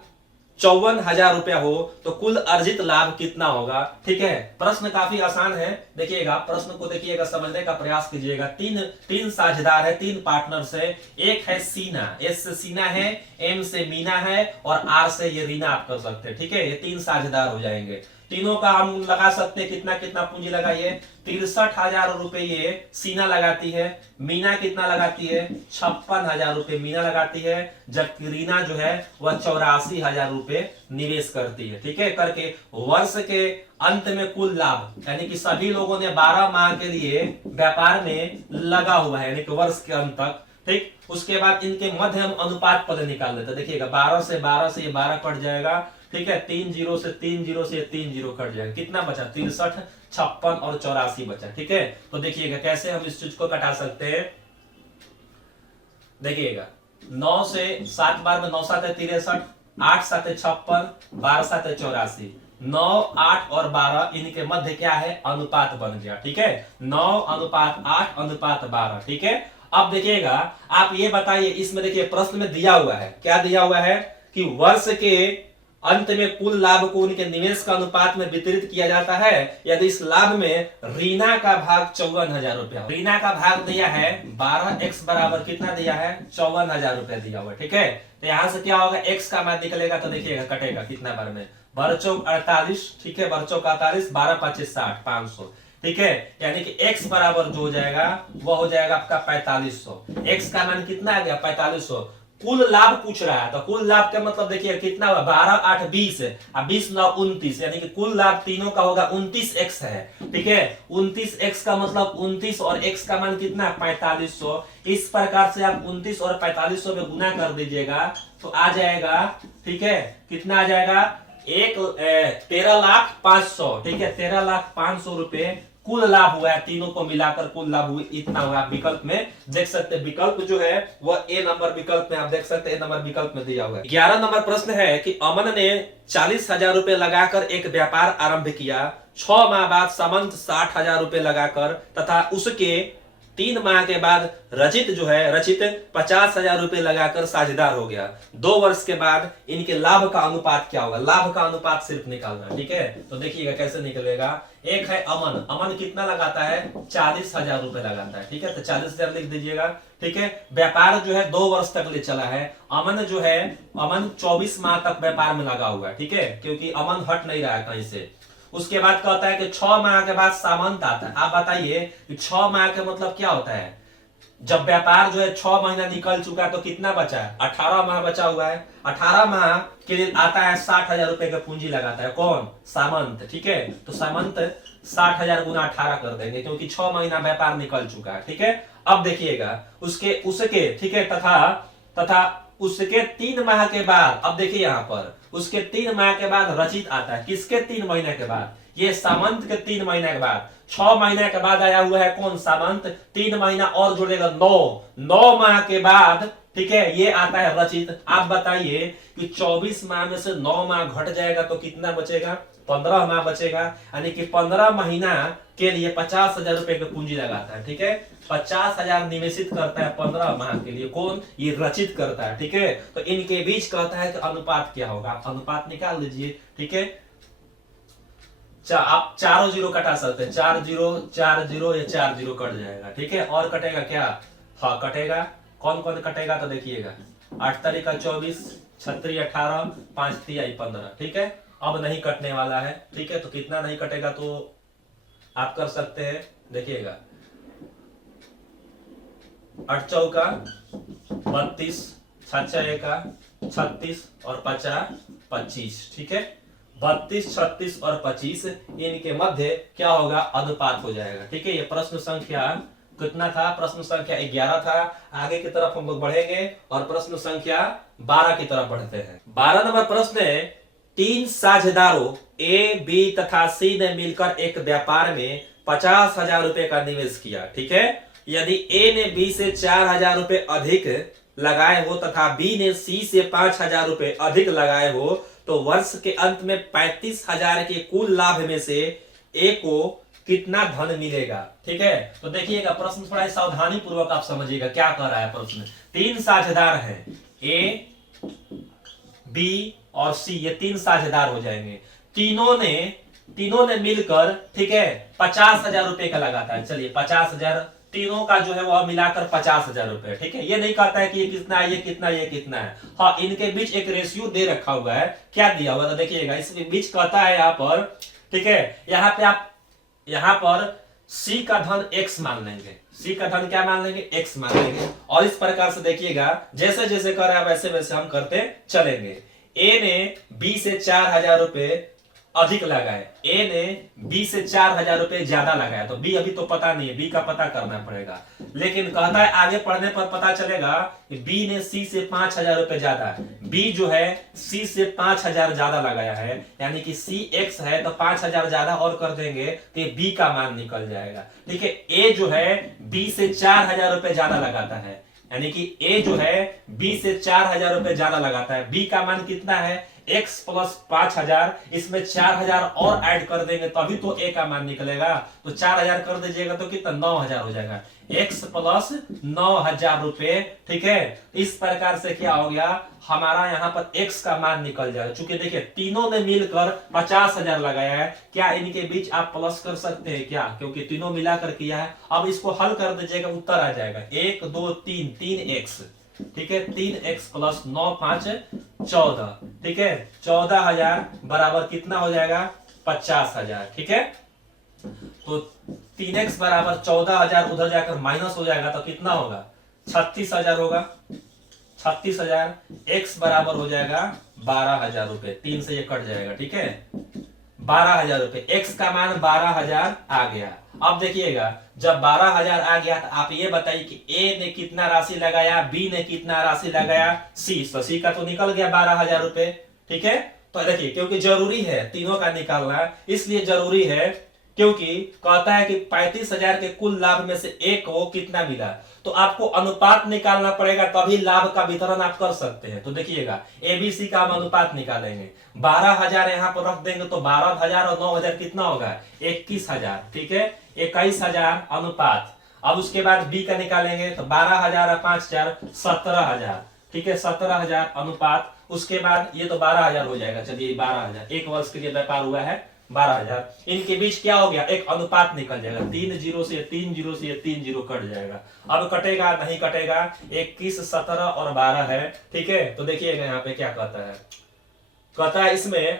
54,000 रुपया हो तो कुल अर्जित लाभ कितना होगा। ठीक है, प्रश्न काफी आसान है। देखिएगा प्रश्न को, देखिएगा समझने का प्रयास कीजिएगा। तीन साझेदार है, तीन पार्टनर्स है। एक है सीना, एस से सीना है, एम से मीना है और आर से ये रीना आप कर सकते हैं। ठीक है, ये तीन साझेदार हो जाएंगे। तीनों का हम लगा सकते हैं, कितना कितना पूंजी लगाइए। 63,000 रुपए ये सीना लगाती है, मीना कितना लगाती है 56,000 रुपए मीना लगाती है, जबकि रीना जो है वह 84,000 रुपए निवेश करती है। ठीक है, करके वर्ष के अंत में कुल लाभ, यानी कि सभी लोगों ने 12 माह के लिए व्यापार में लगा हुआ है, यानी कि वर्ष के अंत तक। ठीक, उसके बाद इनके मध्य हम अनुपात पद निकाल लेते हैं। देखिएगा 12 से ये 12 कट जाएगा। ठीक है, 3 जीरो से 3 जीरो से 3 जीरो कट जाएगा। कितना बचा 63, 56 और 84 बचा। ठीक है, तो देखिएगा कैसे हम इस चीज को कटा सकते हैं। देखिएगा 9 से 7 बार में 9 7 63, 8 7 56, 12 7 84, 9 8 और 12 इनके मध्य क्या है अनुपात बन गया। ठीक है, 9 अनुपात 8 अनुपात 12। ठीक है, अब देखिएगा आप ये बताइए, इसमें देखिए प्रश्न में दिया हुआ है, क्या दिया हुआ है कि वर्ष के अंत में कुल लाभ को उनके निवेश का अनुपात में वितरित किया जाता है यदि इस लाभ में रीना का भाग 54,000 रुपया। रीना का भाग दिया है 12x बराबर कितना दिया है 54,000 रुपया दिया हुआ। ठीक है, तो यहां से क्या होगा x का मान निकलेगा तो देखिएगा कटेगा कितना बार में 12 48। ठीक है, 12 48, 12 25 60, 500। ठीक है, यानी कि x बराबर जो हो जाएगा वह हो जाएगा आपका 4500। x का मान कितना आ गया 4500। कुल लाभ पूछ रहा है तो कुल लाभ का मतलब देखिए कितना हुआ 12 8 20 और 20 9 29, यानी कि कुल लाभ तीनों का होगा 29x है। ठीक है, 29x का मतलब 29 और x का मान कितना 4500। इस प्रकार से आप 29 और 4500 में गुना कर दीजिएगा तो आ जाएगा। ठीक है, कितना आ जाएगा 13,05,000। ठीक है, 13,05,000 रुपए कुल लाभ हुआ है। तीनों को मिलाकर कुल लाभ हुआ इतना हुआ। विकल्प में देख सकते हैं, विकल्प जो है वह ए नंबर विकल्प में आप देख सकते हैं, ए नंबर विकल्प में दिया हुआ है। 11 नंबर प्रश्न है कि अमन ने 40,000 रुपए लगाकर एक व्यापार आरंभ किया। 6 माह बाद सामंत 60,000 रुपए लगाकर तथा उसके 3 माह के बाद रचित 50,000 रुपए लगाकर साझेदार हो गया। 2 वर्ष के बाद इनके लाभ का अनुपात क्या होगा। लाभ का अनुपात सिर्फ निकालना। ठीक है, तो देखिएगा कैसे निकलेगा। एक है अमन कितना लगाता है 40,000 रुपए लगाता है। ठीक है, तो 40,000 लिख दीजिएगा। ठीक है, व्यापार जो है 2 वर्ष तक ले चला है। अमन 24 माह तक व्यापार में लगा हुआ है। ठीक है, क्योंकि अमन हट नहीं रहा है कहीं से। उसके बाद कहता है कि 6 माह के बाद सामंत आता है। आप बताइए कि 6 माह के मतलब क्या होता है। जब व्यापार जो है 6 महीना निकल चुका है तो कितना बचा है 18 माह बचा हुआ है। 18 माह के लिए आता है 60,000 रुपए का पूंजी लगाता है कौन सामंत। ठीक है, तो सामंत 60,000 गुना 18 कर देंगे क्योंकि 6 महीना व्यापार निकल चुका है। ठीक है, अब देखिएगा उसके ठीक है तथा उसके 3 माह के बाद, अब देखिए यहां पर उसके 3 माह के बाद रचित आता है। किसके 3 महीने के बाद, ये सामंत के 3 महीने के बाद। 6 महीने के बाद आया हुआ है कौन सामंत, 3 महीना और जोड़ेगा 9 माह के बाद। ठीक है, ये आता है रचित। आप बताइए कि 24 माह में से 9 माह घट जाएगा तो कितना बचेगा 15 माह बचेगा, यानी कि 15 महीना के लिए 50,000 रुपए की पूंजी लगाता है। ठीक है, 50,000 निवेशित करता है 15 माह के लिए कौन, ये रचित करता है। ठीक है, तो इनके बीच कहता है कि अनुपात क्या होगा, आप अनुपात निकाल लीजिए। ठीक है, आप चारों जीरो कटा सकते हैं, 4 0 4 0 या 4 0 कट जाएगा। ठीक है, और कटेगा क्या, हाँ कटेगा। कौन कौन कटेगा तो देखिएगा 8 तारीख का 24, 36 18, 5 3 15। ठीक है, अब नहीं कटने वाला है। ठीक है, तो कितना नहीं कटेगा तो आप कर सकते हैं। देखिएगा 8 चौका 32, 6 एका 36 और 50 25। ठीक है, 32 36 और 25 इनके मध्य क्या होगा अनुपात हो जाएगा। ठीक है, ये प्रश्न संख्या कितना था, प्रश्न संख्या 11 था। आगे की तरफ हम लोग बढ़ेंगे और प्रश्न संख्या 12 की तरफ बढ़ते हैं। 12 नंबर प्रश्न है 3 साझेदारों ए बी तथा सी ने मिलकर एक व्यापार में 50,000 रुपए का निवेश किया। ठीक है, यदि ए ने बी से 4,000 रुपए अधिक लगाए हो तथा बी ने सी से 5,000 रुपए अधिक लगाए हो तो वर्ष के अंत में 35,000 के कुल लाभ में से ए को कितना धन मिलेगा। ठीक है, तो देखिएगा प्रश्न थोड़ा सावधानी पूर्वक आप समझिएगा क्या कर रहा है प्रश्न। 3 साझेदार हैं ए बी और सी, ये तीन साझेदार हो जाएंगे। तीनों ने मिलकर, ठीक है, 50,000 रुपए का लगाता है। चलिए 50,000, तीनों का जो है वो मिलाकर 50,000 रुपए, ठीक है। ये नहीं कहता है कि ये कितना है, ये कितना, ये कितना है। हाँ, इनके बीच एक रेशियो दे रखा हुआ है। क्या दिया हुआ है तो देखिएगा, इसके बीच कहता है यहाँ पर, ठीक है, यहाँ पे आप यहाँ पर सी का धन x मान लेंगे। सी का धन क्या मान लेंगे? x मान लेंगे। और इस प्रकार से देखिएगा, जैसे जैसे कर रहा है वैसे वैसे हम करते चलेंगे। ए ने बी से 4,000 रुपए अधिक लगाए, ए ने बी से 4,000 रुपए ज्यादा लगाया, तो बी अभी तो पता नहीं है, बी का पता करना पड़ेगा। लेकिन कहता है आगे पढ़ने पर पता चलेगा कि बी ने सी से 5,000 रुपए ज्यादा, बी जो है सी से 5,000 ज्यादा लगाया है, यानी कि सी एक्स है तो 5,000 ज्यादा और कर देंगे तो बी का मान निकल जाएगा। ठीक है, ए जो है बी से 4,000 रुपए ज्यादा लगाता है, यानी कि ए जो है बी से 4,000 रुपए ज्यादा लगाता है। बी का मान कितना है? x प्लस 5,000, इसमें 4,000 और ऐड कर देंगे तभी तो a का मान निकलेगा। तो 4,000 कर दीजिएगा तो कितना? 9,000 हो जाएगा। x प्लस 9,000 रुपए, ठीक है। इस प्रकार से क्या हो गया, हमारा यहाँ पर x का मान निकल जाएगा। चूंकि देखिए तीनों ने मिलकर 50,000 लगाया है, क्या इनके बीच आप प्लस कर सकते हैं क्या? क्योंकि तीनों मिलाकर किया है। अब इसको हल कर दीजिएगा, उत्तर आ जाएगा 1 2 3, 3x, ठीक है। 3x प्लस 9 5 14, ठीक है। 14,000 बराबर कितना हो जाएगा? 50,000, ठीक है। तो 3x बराबर 14,000, उधर जाकर माइनस हो जाएगा तो कितना होगा? 36,000 होगा। 36,000, x बराबर हो जाएगा 12,000 रुपए। 3 से ये कट जाएगा, ठीक है। 12,000 रुपए, x का मान 12,000 आ गया। अब देखिएगा, जब 12,000 आ गया तो आप ये बताइए कि a ने कितना राशि लगाया, b ने कितना राशि लगाया, c का तो निकल गया 12,000 रुपए, ठीक है। तो देखिए, क्योंकि जरूरी है तीनों का निकालना, इसलिए जरूरी है, क्योंकि कहता है कि 35,000 के कुल लाभ में से एक को कितना मिला, तो आपको अनुपात निकालना पड़ेगा, तभी लाभ का वितरण आप कर सकते हैं। तो देखिएगा, एबीसी का हम अनुपात निकालेंगे। 12,000 यहाँ पर रख देंगे तो 12,000 और 9,000 कितना होगा? 21,000, ठीक है। 21,000 अनुपात। अब उसके बाद बी का निकालेंगे तो 12,000 और 5,000 17,000, ठीक है। 17,000 अनुपात। उसके बाद ये तो 12,000 हो जाएगा। चलिए 12,000, एक वर्ष के लिए व्यापार हुआ है 12,000। इनके बीच क्या हो गया? एक अनुपात निकल जाएगा। 3 जीरो से 3 जीरो से 3 जीरो कट जाएगा। अब कटेगा नहीं कटेगा? 21 17 और 12 है, ठीक है। तो देखिएगा यहाँ पे क्या कहता है, कहता है इसमें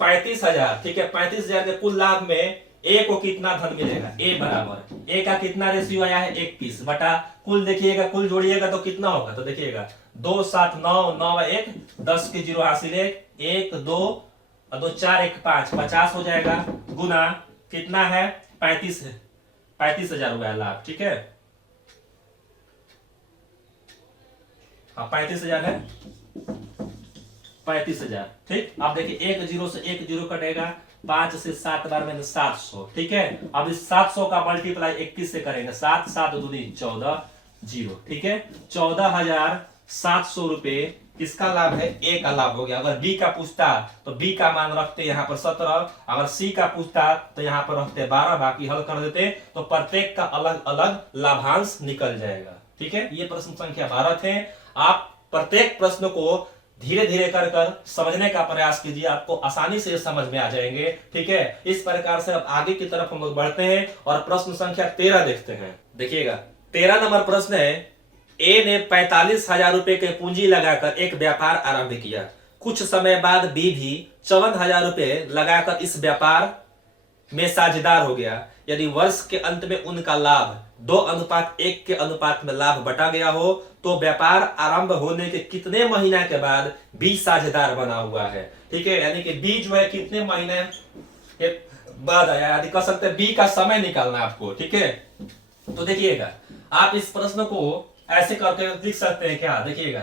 35,000, ठीक है। 35,000 के कुल लाभ में ए को कितना धन मिलेगा? ए बराबर, ए का कितना रेशियो आया है? 21 बटा कुल। देखिएगा कुल जोड़िएगा तो कितना होगा? तो देखिएगा 2 7 9 9 1 10 के जीरो हासिल 1 2 और 2 4 1 5 50 हो जाएगा। गुना कितना है? 35,000 हुआ है लाभ, ठीक है। हाँ 35,000 है, 35,000, ठीक। अब देखिए 1 जीरो से 1 जीरो कटेगा, 5 से 7 बार में 700, ठीक है। अब इस 700 का मल्टीप्लाई 21 से करेंगे, 7 7 दूनी 14 जीरो, ठीक है। 14,700 रुपए किसका लाभ है? ए का लाभ हो गया। अगर बी का पूछता तो बी का मान रखते यहाँ पर 17, अगर सी का पूछता तो यहाँ पर रखते 12, बाकी हल कर देते तो प्रत्येक का अलग अलग लाभांश निकल जाएगा, ठीक है। ये प्रश्न संख्या 12 थे। आप प्रत्येक प्रश्न को धीरे धीरे कर कर समझने का प्रयास कीजिए, आपको आसानी से समझ में आ जाएंगे, ठीक है। इस प्रकार से अब आगे की तरफ हम लोग बढ़ते हैं और प्रश्न संख्या 13 देखते हैं। देखिएगा 13 नंबर प्रश्न है, ए ने 45,000 रुपए के पूंजी लगाकर एक व्यापार आरंभ किया। कुछ समय बाद बी भी 54,000 रुपए लगाकर इस व्यापार में साझेदार हो गया। यदि वर्ष के अंत में उनका लाभ 2:1 के अनुपात में लाभ बटा गया हो तो व्यापार आरंभ होने के कितने महीना के बाद बी साझेदार बना हुआ है, ठीक है। यानी कि बी जो है कितने महीने के बाद आया, यदि कह सकते हैं बी का समय निकालना आपको, ठीक है। तो देखिएगा, आप इस प्रश्न को ऐसे करके लिख सकते हैं, क्या देखिएगा,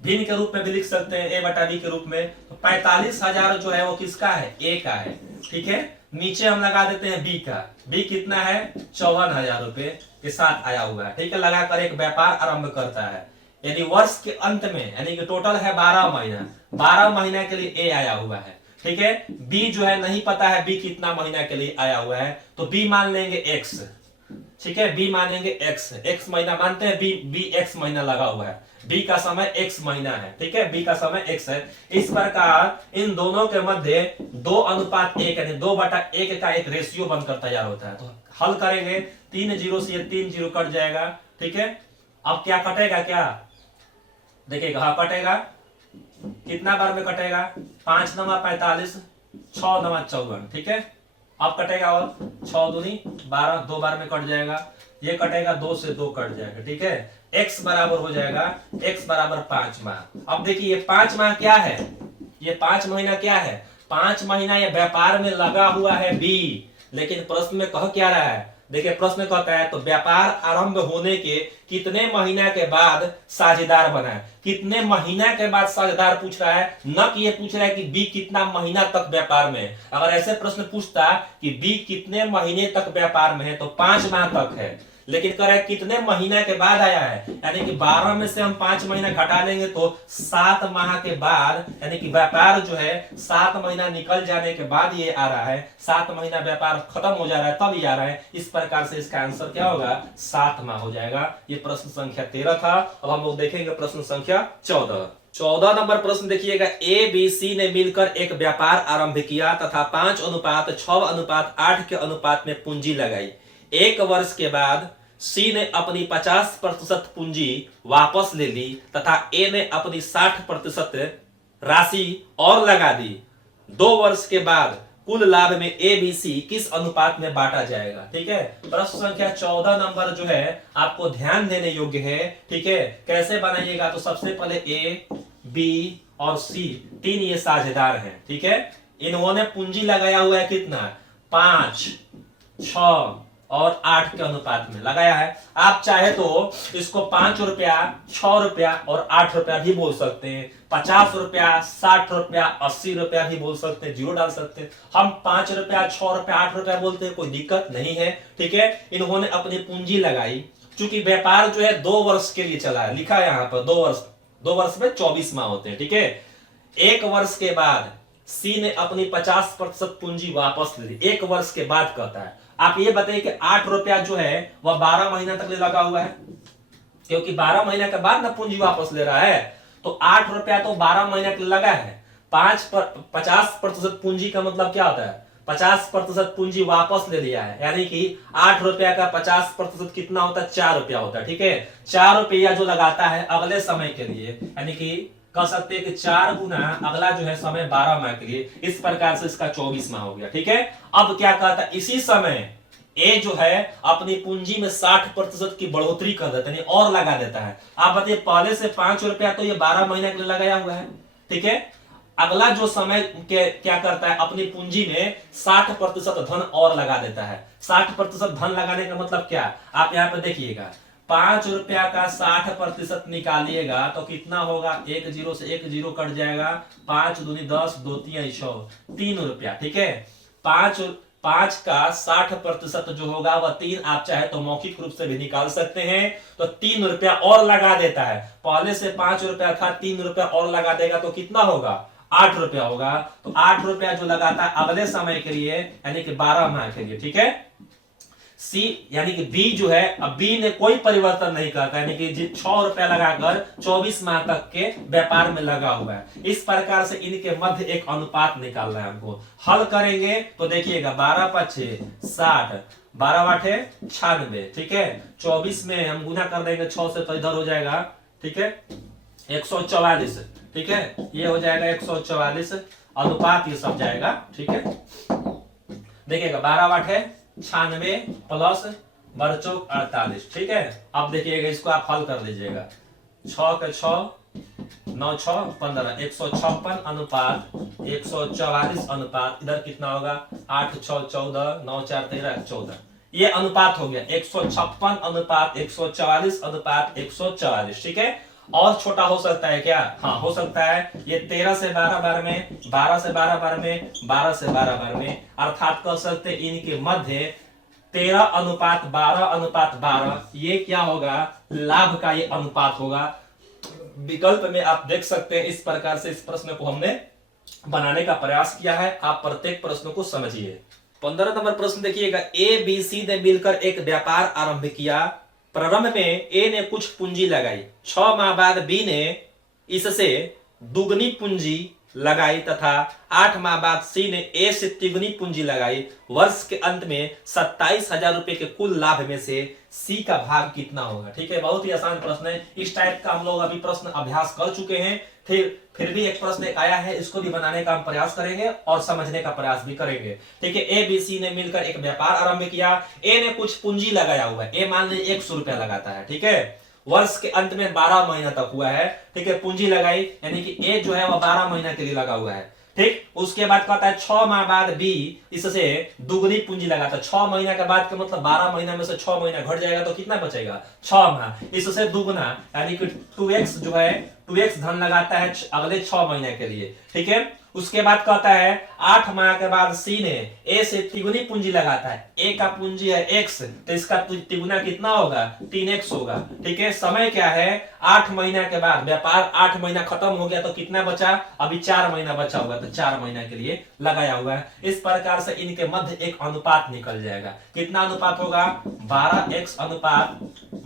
भिन्न के रूप में भी लिख सकते हैं, ए बटा बी के रूप में। तो 45,000 जो है वो किसका है? ए का है, ठीक है। नीचे हम लगा देते हैं बी का, बी कितना है? 54,000 रुपए के साथ आया हुआ है, ठीक है। लगाकर एक व्यापार आरंभ करता है। यदि वर्ष के अंत में, यानी कि टोटल है 12 महीना, 12 महीना के लिए ए आया हुआ है, ठीक है। बी जो है नहीं पता है बी कितना महीना के लिए आया हुआ है, तो बी मान लेंगे एक्स, ठीक है। बी मानेंगे एक्स, एक्स महीना मानते हैं, बी एक्स महीना लगा हुआ है। बी का समय x महीना है, ठीक है, बी का समय x है। इस प्रकार इन दोनों के मध्य 2:1 यानी 2/1 का एक रेशियो बनकर तैयार होता है। तो हल करेंगे, 3 जीरो से ये 3 जीरो कट जाएगा, ठीक है। अब क्या कटेगा, क्या देखिएगा, हाँ कटेगा, कितना बार में कटेगा, 5 × 45, 6 × 54, ठीक है। अब कटेगा और 6 दूनी 12, 2 बार में कट जाएगा, ये कटेगा 2 से 2 कट जाएगा, ठीक है। x बराबर हो जाएगा, x बराबर 5 माह। अब देखिए ये 5 माह क्या है, ये 5 महीना क्या है, 5 महीना ये व्यापार में लगा हुआ है बी। लेकिन प्रश्न में कह क्या रहा है, देखिए प्रश्न कहता है तो व्यापार आरंभ होने के कितने महीना के बाद साझेदार बना है, कितने महीना के बाद साझेदार पूछ रहा है, न कि ये पूछ रहा है कि बी कितना महीना तक व्यापार में है। अगर ऐसे प्रश्न पूछता कि बी कितने महीने तक व्यापार में है तो 5 माह तक है, लेकिन कह रहा है कितने महीना के बाद आया है, यानी कि 12 में से हम 5 महीना घटा लेंगे तो 7 माह के बाद, यानी कि व्यापार जो है 7 महीना निकल जाने के बाद ये आ रहा है, 7 महीना व्यापार खत्म हो जा रहा है तब ये आ रहा है। इस प्रकार से इसका आंसर क्या होगा, 7 माह हो जाएगा। ये प्रश्न संख्या 13 था। अब हम लोग देखेंगे प्रश्न संख्या 14 नंबर प्रश्न देखिएगा, ए बी सी ने मिलकर एक व्यापार आरंभ किया तथा 5:6:8 के अनुपात में पूंजी लगाई। 1 वर्ष के बाद सी ने अपनी 50% पूंजी वापस ले ली तथा ए ने अपनी 60% राशि और लगा दी। 2 वर्ष के बाद कुल लाभ में ए बी सी किस अनुपात में बांटा जाएगा, ठीक है। प्रश्न संख्या 14 नंबर जो है आपको ध्यान देने योग्य है, ठीक है। कैसे बनाइएगा, तो सबसे पहले ए बी और सी 3 ये साझेदार हैं, ठीक है। इन्होंने पूंजी लगाया हुआ है कितना, 5, 6 और 8 के अनुपात में लगाया है। आप चाहे तो इसको 5 रुपया, 6 रुपया और 8 रुपया भी बोल सकते हैं, 50 रुपया, 60 रुपया, 80 रुपया भी बोल सकते हैं, जीरो डाल सकते हैं। हम 5 रुपया, 6 रुपया, 8 रुपया बोलते हैं, कोई दिक्कत नहीं है, ठीक है। इन्होंने अपनी पूंजी लगाई, चूंकि व्यापार जो है 2 वर्ष के लिए चला है, लिखा है यहाँ पर 2 वर्ष में 24 माह होते हैं, ठीक है। 1 वर्ष के बाद सी ने अपनी 50% पूंजी वापस ले ली, 1 वर्ष के बाद कहता है। आप ये बताइए कि 8 रुपया जो है वह 12 महीना तक ले लगा हुआ है, क्योंकि 12 महीना के बाद ना पूंजी वापस ले रहा है, तो 8 रुपया तो 12 महीना के लिए लगा है। 50% पूंजी का मतलब क्या होता है, 50% पूंजी वापस ले लिया है, यानी कि 8 रुपया का 50% कितना होता है, 4 रुपया होता है, ठीक है। 4 रुपया जो लगाता है अगले समय के लिए, यानी कि कह सकते हैं कि 4 गुना अगला जो है समय 12 माह के लिए, इस प्रकार से इसका 24 माह हो गया, ठीक है। अब क्या कहता है, इसी समय ए जो है अपनी पूंजी में 60% की बढ़ोतरी कर देता है, और लगा देता है। आप बताइए पहले से 5 रुपया तो ये 12 महीने के लिए लगाया हुआ है, ठीक है। अगला जो समय के क्या करता है, अपनी पूंजी में 60% धन और लगा देता है। 60% धन लगाने का मतलब क्या, आप यहाँ पे देखिएगा, 5 रुपया का 60% निकालिएगा तो कितना होगा, 1 जीरो से 1 जीरो कट जाएगा, 5 दूनी 10, 2 तिया 6, 3 रुपया, ठीक है। 5 का 60% जो होगा वह 3, आप चाहे तो मौखिक रूप से भी निकाल सकते हैं, तो 3 रुपया और लगा देता है। पहले से 5 रुपया था, 3 रुपया और लगा देगा तो कितना होगा, 8 रुपया होगा। तो 8 रुपया जो लगाता है अगले समय के लिए, यानी कि 12 माह के लिए, ठीक है। सी यानी कि बी जो है, अब बी ने कोई परिवर्तन नहीं करता, यानी कि 6 रुपया लगाकर 24 माह तक के व्यापार में लगा हुआ है। इस प्रकार से इनके मध्य एक अनुपात निकालना है हमको। हल करेंगे तो देखिएगा, 12 पछे 60, 12 बाठे 96, ठीक है। 24 में हम गुना कर देंगे 6 से तो इधर हो जाएगा, ठीक है, 144, ठीक है। ये हो जाएगा 144, अनुपात ये सब जाएगा, ठीक है। देखिएगा 12 बाठे 96 प्लस 12 48, ठीक है। अब देखिएगा इसको आप हल कर लीजिएगा, 6 के 6, 9 6 15, 156 अनुपात 144 अनुपात, इधर कितना होगा, 8 6 14, 9 4 13 14, ये अनुपात हो गया 156 अनुपात 144 अनुपात 144, ठीक है। और छोटा हो सकता है क्या, हाँ हो सकता है, ये 13 से 12 बार में, 12 से 12 बार में, 12 से 12 बार में, अर्थात कह सकते हैं इनके मध्य 13 अनुपात 12 अनुपात 12, ये क्या होगा, लाभ का ये अनुपात होगा। विकल्प में आप देख सकते हैं, इस प्रकार से इस प्रश्न को हमने बनाने का प्रयास किया है। आप प्रत्येक प्रश्न को समझिए। 15 नंबर प्रश्न देखिएगा, ए बी सी ने मिलकर एक व्यापार आरंभ किया प्रारंभ में ए ने कुछ पूंजी लगाई, 6 माह बाद बी ने इससे दुगनी पूंजी लगाई तथा 8 माह बाद सी ने ए से तिगुनी पूंजी लगाई। वर्ष के अंत में 27,000 रुपए के कुल लाभ में से सी का भाग कितना होगा। ठीक है, बहुत ही आसान प्रश्न है। इस टाइप का हम लोग अभी प्रश्न अभ्यास कर चुके हैं। फिर भी एक प्रश्न एक आया है, इसको भी बनाने का हम प्रयास करेंगे और समझने का प्रयास भी करेंगे। ठीक है, ए बी सी ने मिलकर एक व्यापार आरंभ किया। ए ने कुछ पूंजी लगाया हुआ है, ए मान लीजिए 100 रुपया लगाता है। ठीक है, वर्ष के अंत में 12 महीना तक हुआ है। ठीक है, पूंजी लगाई यानी कि ए जो है वह 12 महीना के लिए लगा हुआ है। ठीक, उसके बाद कहता है 6 माह बाद बी इससे दुगनी पूंजी लगाता है। 6 महीना के बाद का मतलब 12 महीना में से 6 महीना घट जाएगा तो कितना बचेगा, 6 माह। इससे दुगना यानी कि 2x जो है 2x धन लगाता है अगले 6 महीने के लिए। ठीक है, उसके बाद कहता है 8 माह के बाद सी ने ए से तिगुनी पूंजी लगाता है। ए का पूंजी है x, तो इसका तिगुना कितना होगा, 3x होगा। ठीक है, समय क्या है, 8 महीना के बाद व्यापार 8 महीना खत्म हो गया तो कितना बचा, अभी 4 महीना बचा होगा, तो 4 महीना के लिए लगाया हुआ है। इस प्रकार से इनके मध्य एक अनुपात निकल जाएगा। कितना अनुपात होगा, 12x अनुपात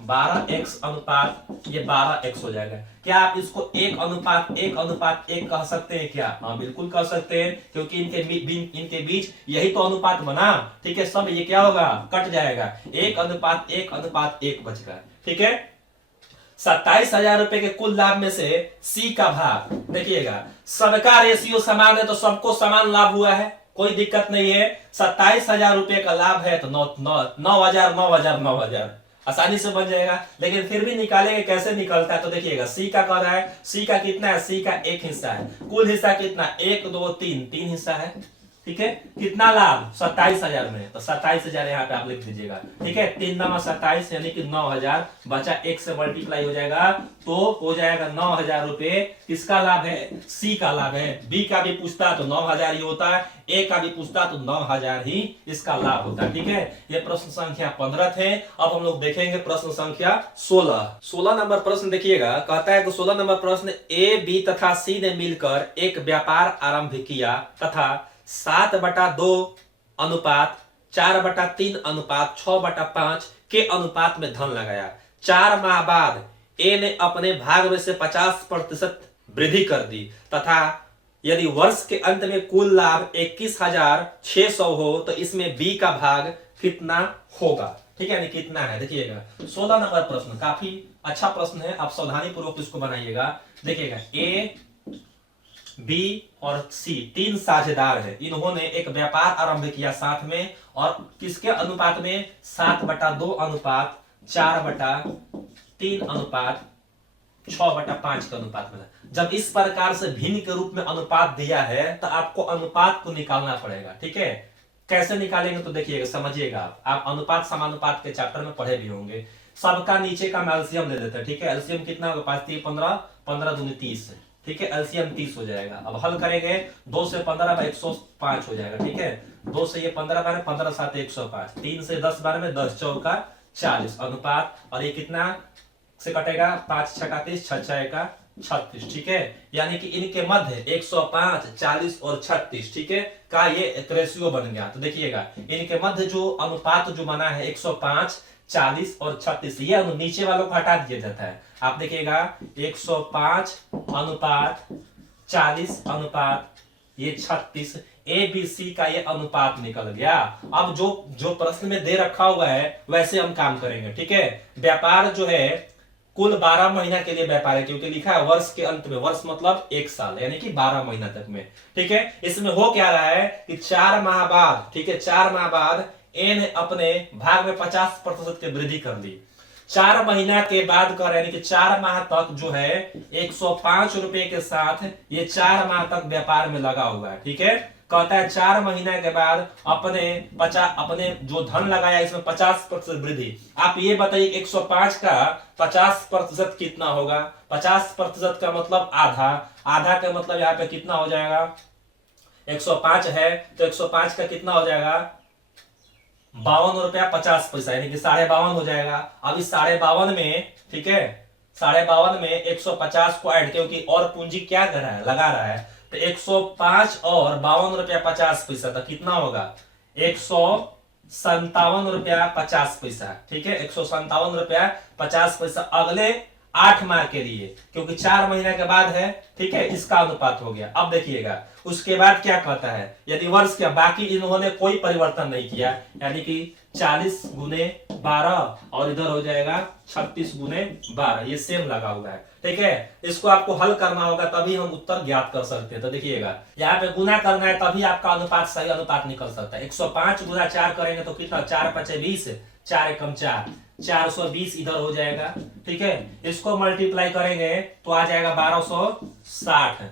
12x अनुपात ये 12x हो जाएगा। क्या आप इसको 1:1:1 कह सकते हैं क्या? हाँ बिल्कुल कह सकते हैं, क्योंकि इनके बीच यही तो अनुपात बना। ठीक है, सब ये क्या होगा, कट जाएगा, 1:1:1 बचेगा। ठीक है, 27,000 रुपए के कुल लाभ में से सी का भाग, देखिएगा सबका रेशियो समान है तो सबको समान लाभ हुआ है, कोई दिक्कत नहीं है। 27,000 रुपए का लाभ है तो 9,000 आसानी से बन जाएगा। लेकिन फिर भी निकालेंगे, कैसे निकलता है तो देखिएगा, सी का कह रहा है, सी का कितना है, सी का एक हिस्सा है, कुल हिस्सा कितना, 1 2 3 3 हिस्सा है। ठीक है, कितना लाभ, 27,000 में, तो 27,000 यहाँ पे आप लिख दीजिएगा। ठीक है, 3 9 27 यानी कि 9,000 बचा, 1 से मल्टीप्लाई हो जाएगा तो हो जाएगा 9,000 रुपए। किसका लाभ है, सी का लाभ है। बी का भी पूछता तो 9,000 ही होता है, ए का भी पूछता तो 9,000 ही इसका लाभ होता है। ठीक है, ये प्रश्न संख्या 15 थे। अब हम लोग देखेंगे प्रश्न संख्या 16 नंबर प्रश्न देखिएगा, कहता है कि 16 नंबर प्रश्न, ए बी तथा सी ने मिलकर एक व्यापार आरंभ किया तथा 7/2 अनुपात 4/3 अनुपात 6/5 के अनुपात में धन लगाया। 4 माह बाद ए ने अपने भाग में से 50% वृद्धि कर दी तथा यदि वर्ष के अंत में कुल लाभ 21,600 हो तो इसमें बी का भाग कितना होगा। ठीक है, यानी कितना है, देखिएगा 16 नंबर प्रश्न काफी अच्छा प्रश्न है, आप सावधानी पूर्वक इसको बनाइएगा। देखिएगा, ए बी और सी 3 साझेदार है, इन्होंने एक व्यापार आरंभ किया साथ में, और किसके अनुपात में, 7/2 अनुपात 4/3 अनुपात 6/5 के अनुपात में। जब इस प्रकार से भिन्न के रूप में अनुपात दिया है तो आपको अनुपात को निकालना पड़ेगा। ठीक है, कैसे निकालेंगे तो देखिएगा, समझिएगा। आप अनुपात समानुपात के चैप्टर में पढ़े भी होंगे। सबका नीचे का एलसीएम ले लेते हैं। ठीक है, एलसीएम कितना होगा, 5 3 15 15 दूनी 30। ठीक है, एलसीएम 30 हो जाएगा। अब हल करेंगे, 2 से 15 में 105 हो जाएगा। ठीक है, 2 से ये 15 बार 15 7 105, 3 से 10 बार में 10 चौका 40 अनुपात, और ये कितना से कटेगा, 5 6 30 6 6 36। ठीक है, यानी कि इनके मध्य 105 40 और 36 ठीक है का ये एक रेशियो बन गया। तो देखिएगा इनके मध्य जो अनुपात जो बना है 105 40 और 36, ये नीचे वालों को हटा दिया जाता है। आप देखिएगा 105 अनुपात 40 अनुपात ये 36, ए बी सी का ये अनुपात निकल गया। अब जो प्रश्न में दे रखा हुआ है वैसे हम काम करेंगे। ठीक है, व्यापार जो है कुल 12 महीना के लिए व्यापार है, क्योंकि लिखा है वर्ष के अंत में, वर्ष मतलब 1 साल यानी कि 12 महीना तक में। ठीक है, इसमें हो क्या रहा है कि 4 माह बाद, ठीक है 4 माह बाद ए ने अपने भाग में 50% की वृद्धि कर दी। 4 महीना के बाद कर यानी कि 4 माह तक जो है 105 रुपए के साथ ये 4 माह तक व्यापार में लगा हुआ है। ठीक है, कहता है 4 महीना के बाद अपने जो धन लगाया इसमें 50% वृद्धि। आप ये बताइए 105 का 50% कितना होगा। 50% का मतलब आधा, आधा का मतलब यहाँ पे कितना हो जाएगा, 105 है तो 105 का कितना हो जाएगा, 52 रुपया 50 पैसा यानी कि 52.5 हो जाएगा। अब इस 52.5 में, ठीक है 52.5 में 150 को ऐड, क्योंकि और पूंजी क्या कर रहा है, लगा रहा है, तो 105 और 52 रुपया 50 पैसा तो कितना होगा, 100 ₹157.50। ठीक है, ₹157.50 अगले 8 माह के लिए, क्योंकि 4 महीने के बाद है। ठीक है, इसका अनुपात हो गया। अब देखिएगा उसके बाद क्या कहता है, यदि वर्ष क्या, बाकी इन्होंने कोई परिवर्तन नहीं किया, यानी कि 40 गुने 12 और इधर हो जाएगा 36 गुने 12, ये सेम लगा हुआ है। ठीक है, इसको आपको हल करना होगा तभी हम उत्तर ज्ञात कर सकते हैं। तो देखिएगा यहाँ पे गुना करना है तभी आपका अनुपात सही अनुपात निकल सकता है। 105 गुना 4 करेंगे तो कितना, 4 5 20, 4 एकम 4, 420 इधर हो जाएगा। ठीक है, इसको मल्टीप्लाई करेंगे तो आ जाएगा 1260।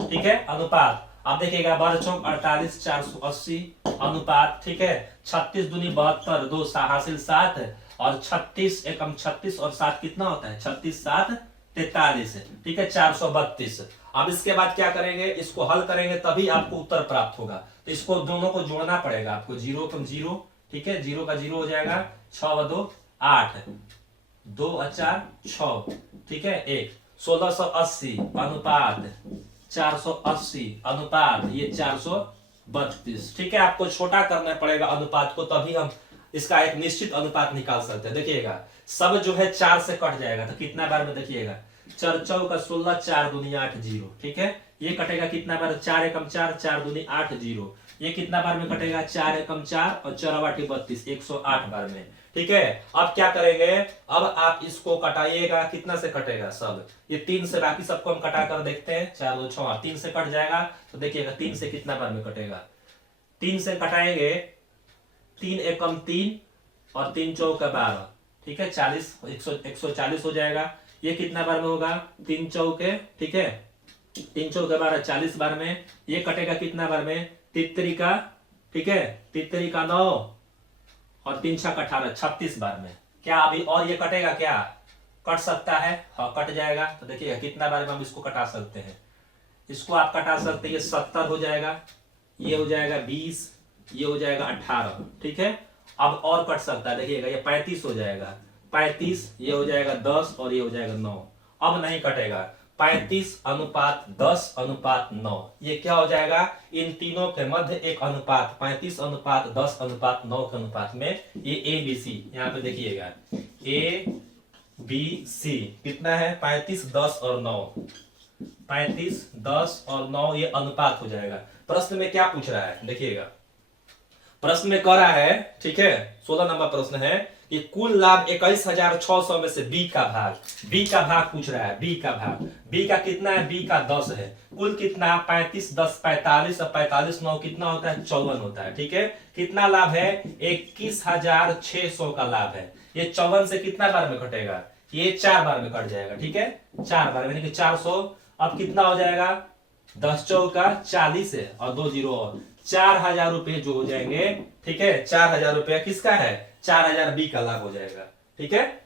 ठीक है, अनुपात अब देखिएगा 12 चौक 48, 480 अनुपात। ठीक है, 36 दूनी 72, 2 हासिल 7 और 36 एकम 36 और 7 कितना होता है, 36 7 43। ठीक है, 432। अब इसके बाद क्या करेंगे, इसको हल करेंगे तभी आपको उत्तर प्राप्त होगा। तो इसको दोनों को जोड़ना पड़ेगा आपको, 0 कम 0। ठीक है, 0 का 0 हो जाएगा, 6 व 2 8, 2 और 4 6। ठीक है, 1 1680 अनुपात 480 अनुपात ये 432। ठीक है, आपको छोटा करना पड़ेगा अनुपात को, तभी हम इसका एक निश्चित अनुपात निकाल सकते हैं। देखिएगा सब जो है 4 से कट जाएगा तो कितना बार में, देखिएगा 4 चौका 16, 4 दूनी 8 0। ठीक है, ये कटेगा कितना बार, 4 एकम 4, 4 दूनी 8 0। ये कितना बार में कटेगा, 4 एकम 4 और 4 8 32, 108 बार में। ठीक है, अब क्या करेंगे, अब आप इसको कटाइएगा, कितना से कटेगा सब, ये 3 से, बाकी सबको हम कटा कर देखते हैं। 4 2 6, 3 से कट जाएगा। तो देखिएगा 3 से कितना बार में कटेगा, 3 से कटाएंगे, 3 एकम 3 और 3 चौका 12। ठीक है, 40 140 हो जाएगा। ये कितना बार में होगा, 3 चौके, ठीक है 3 चौके 12, 40 बार में। ये कटेगा कितना बार में, तितरी का, ठीक है तितरी का 9 और 3 छक 18, 36 बार में। क्या अभी और ये कटेगा, क्या कट सकता है, हाँ कट जाएगा। तो देखिएगा कितना बार में हम इसको कटा सकते हैं, इसको आप कटा सकते हैं, ये 70 हो जाएगा, ये हो जाएगा 20, ये हो जाएगा 18। ठीक है, अब और कट सकता है, देखिएगा ये 35 हो जाएगा, 35, ये हो जाएगा 10 और ये हो जाएगा 9। अब नहीं कटेगा, 35 अनुपात 10 अनुपात 9, ये क्या हो जाएगा, इन तीनों के मध्य एक अनुपात, 35 अनुपात 10 अनुपात 9 के अनुपात में ये ए बी सी, यहाँ पे देखिएगा ए बी सी कितना है, 35 10 और 9, 35 10 और 9 ये अनुपात हो जाएगा। प्रश्न में क्या पूछ रहा है, देखिएगा प्रश्न में कह रहा है, ठीक है 16 नंबर प्रश्न है कि कुल लाभ 21,600 में से बी का भाग पूछ रहा है। बी का भाग, बी का कितना है, बी का 10 है। कुल कितना, 35 10 45 और 45 9 कितना होता है, 54 होता है। ठीक है, कितना लाभ है, 21,600 का लाभ है। ये 54 से कितना बार में कटेगा, ये 4 बार में कट जाएगा। ठीक है, 4 बार में, यानी कि 400। अब कितना हो जाएगा, 10 चौका 40 है और 2 जीरो और 4,000 रुपए जो हो जाएंगे। ठीक है, 4,000 रुपया किसका है, 4,000 बी का लाभ हो जाएगा। ठीक है,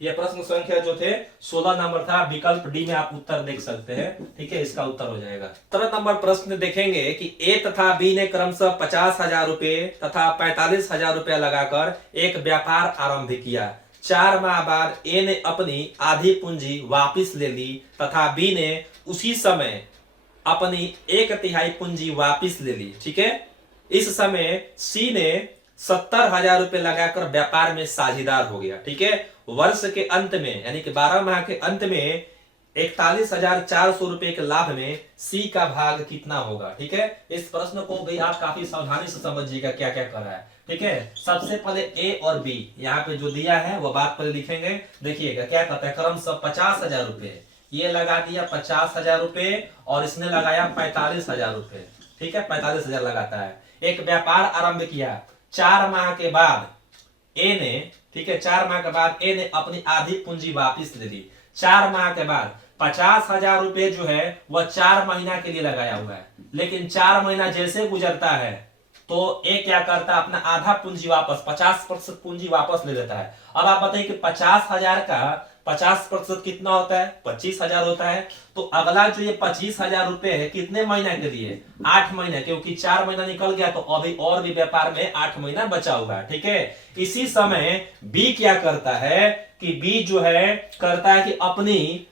यह प्रश्न संख्या जो थे 16 नंबर था, विकल्प डी में आप उत्तर देख सकते हैं। ठीक है, इसका उत्तर हो जाएगा। 17 नंबर प्रश्न देखेंगे कि ए तथा बी ने क्रमशः 50,000 रुपए तथा 45,000 रुपया लगाकर एक व्यापार आरंभ किया। 4 माह बाद ए ने अपनी आधी पूंजी वापिस ले ली तथा बी ने उसी समय अपनी 1/3 पूंजी वापिस ले ली। ठीक है, इस समय सी ने 70,000 रुपए लगाकर व्यापार में साझेदार हो गया। ठीक है, वर्ष के अंत में यानी कि 12 माह के अंत में 41,400 रुपए के लाभ में सी का भाग कितना होगा। ठीक है, इस प्रश्न को भी आप काफी सावधानी से समझिएगा क्या क्या कर रहा है। ठीक है, सबसे पहले ए और बी यहाँ पे जो दिया है वो बात पहले लिखेंगे। देखिएगा क्या कहता है, क्रमशः 50,000 रुपए, ये लगा दिया 50,000 रुपए और इसने लगाया 45,000 रुपए। ठीक है, 45,000 लगाता है। एक व्यापार आरंभ किया, 4 माह के बाद ए ने, ठीक है 4 माह के बाद ए ने अपनी आधी पूंजी वापिस ले ली। 4 माह के बाद 50,000 रुपए जो है वह 4 महीना के लिए लगाया हुआ है, लेकिन 4 महीना जैसे गुजरता है तो ए क्या करता है, अपना आधा पूंजी वापस 50% पूंजी वापस ले लेता है। अब आप बताइए कि 50,000 का 50% कितना होता है, 25,000 होता है। तो अगला जो ये 25,000 रुपए है कितने महीना के लिए, 8 महीना, क्योंकि 4 महीना निकल गया तो अभी और भी व्यापार में 8 महीना बचा हुआ है। ठीक है, इसी समय बी क्या करता है कि बी जो है करता है कि अपनी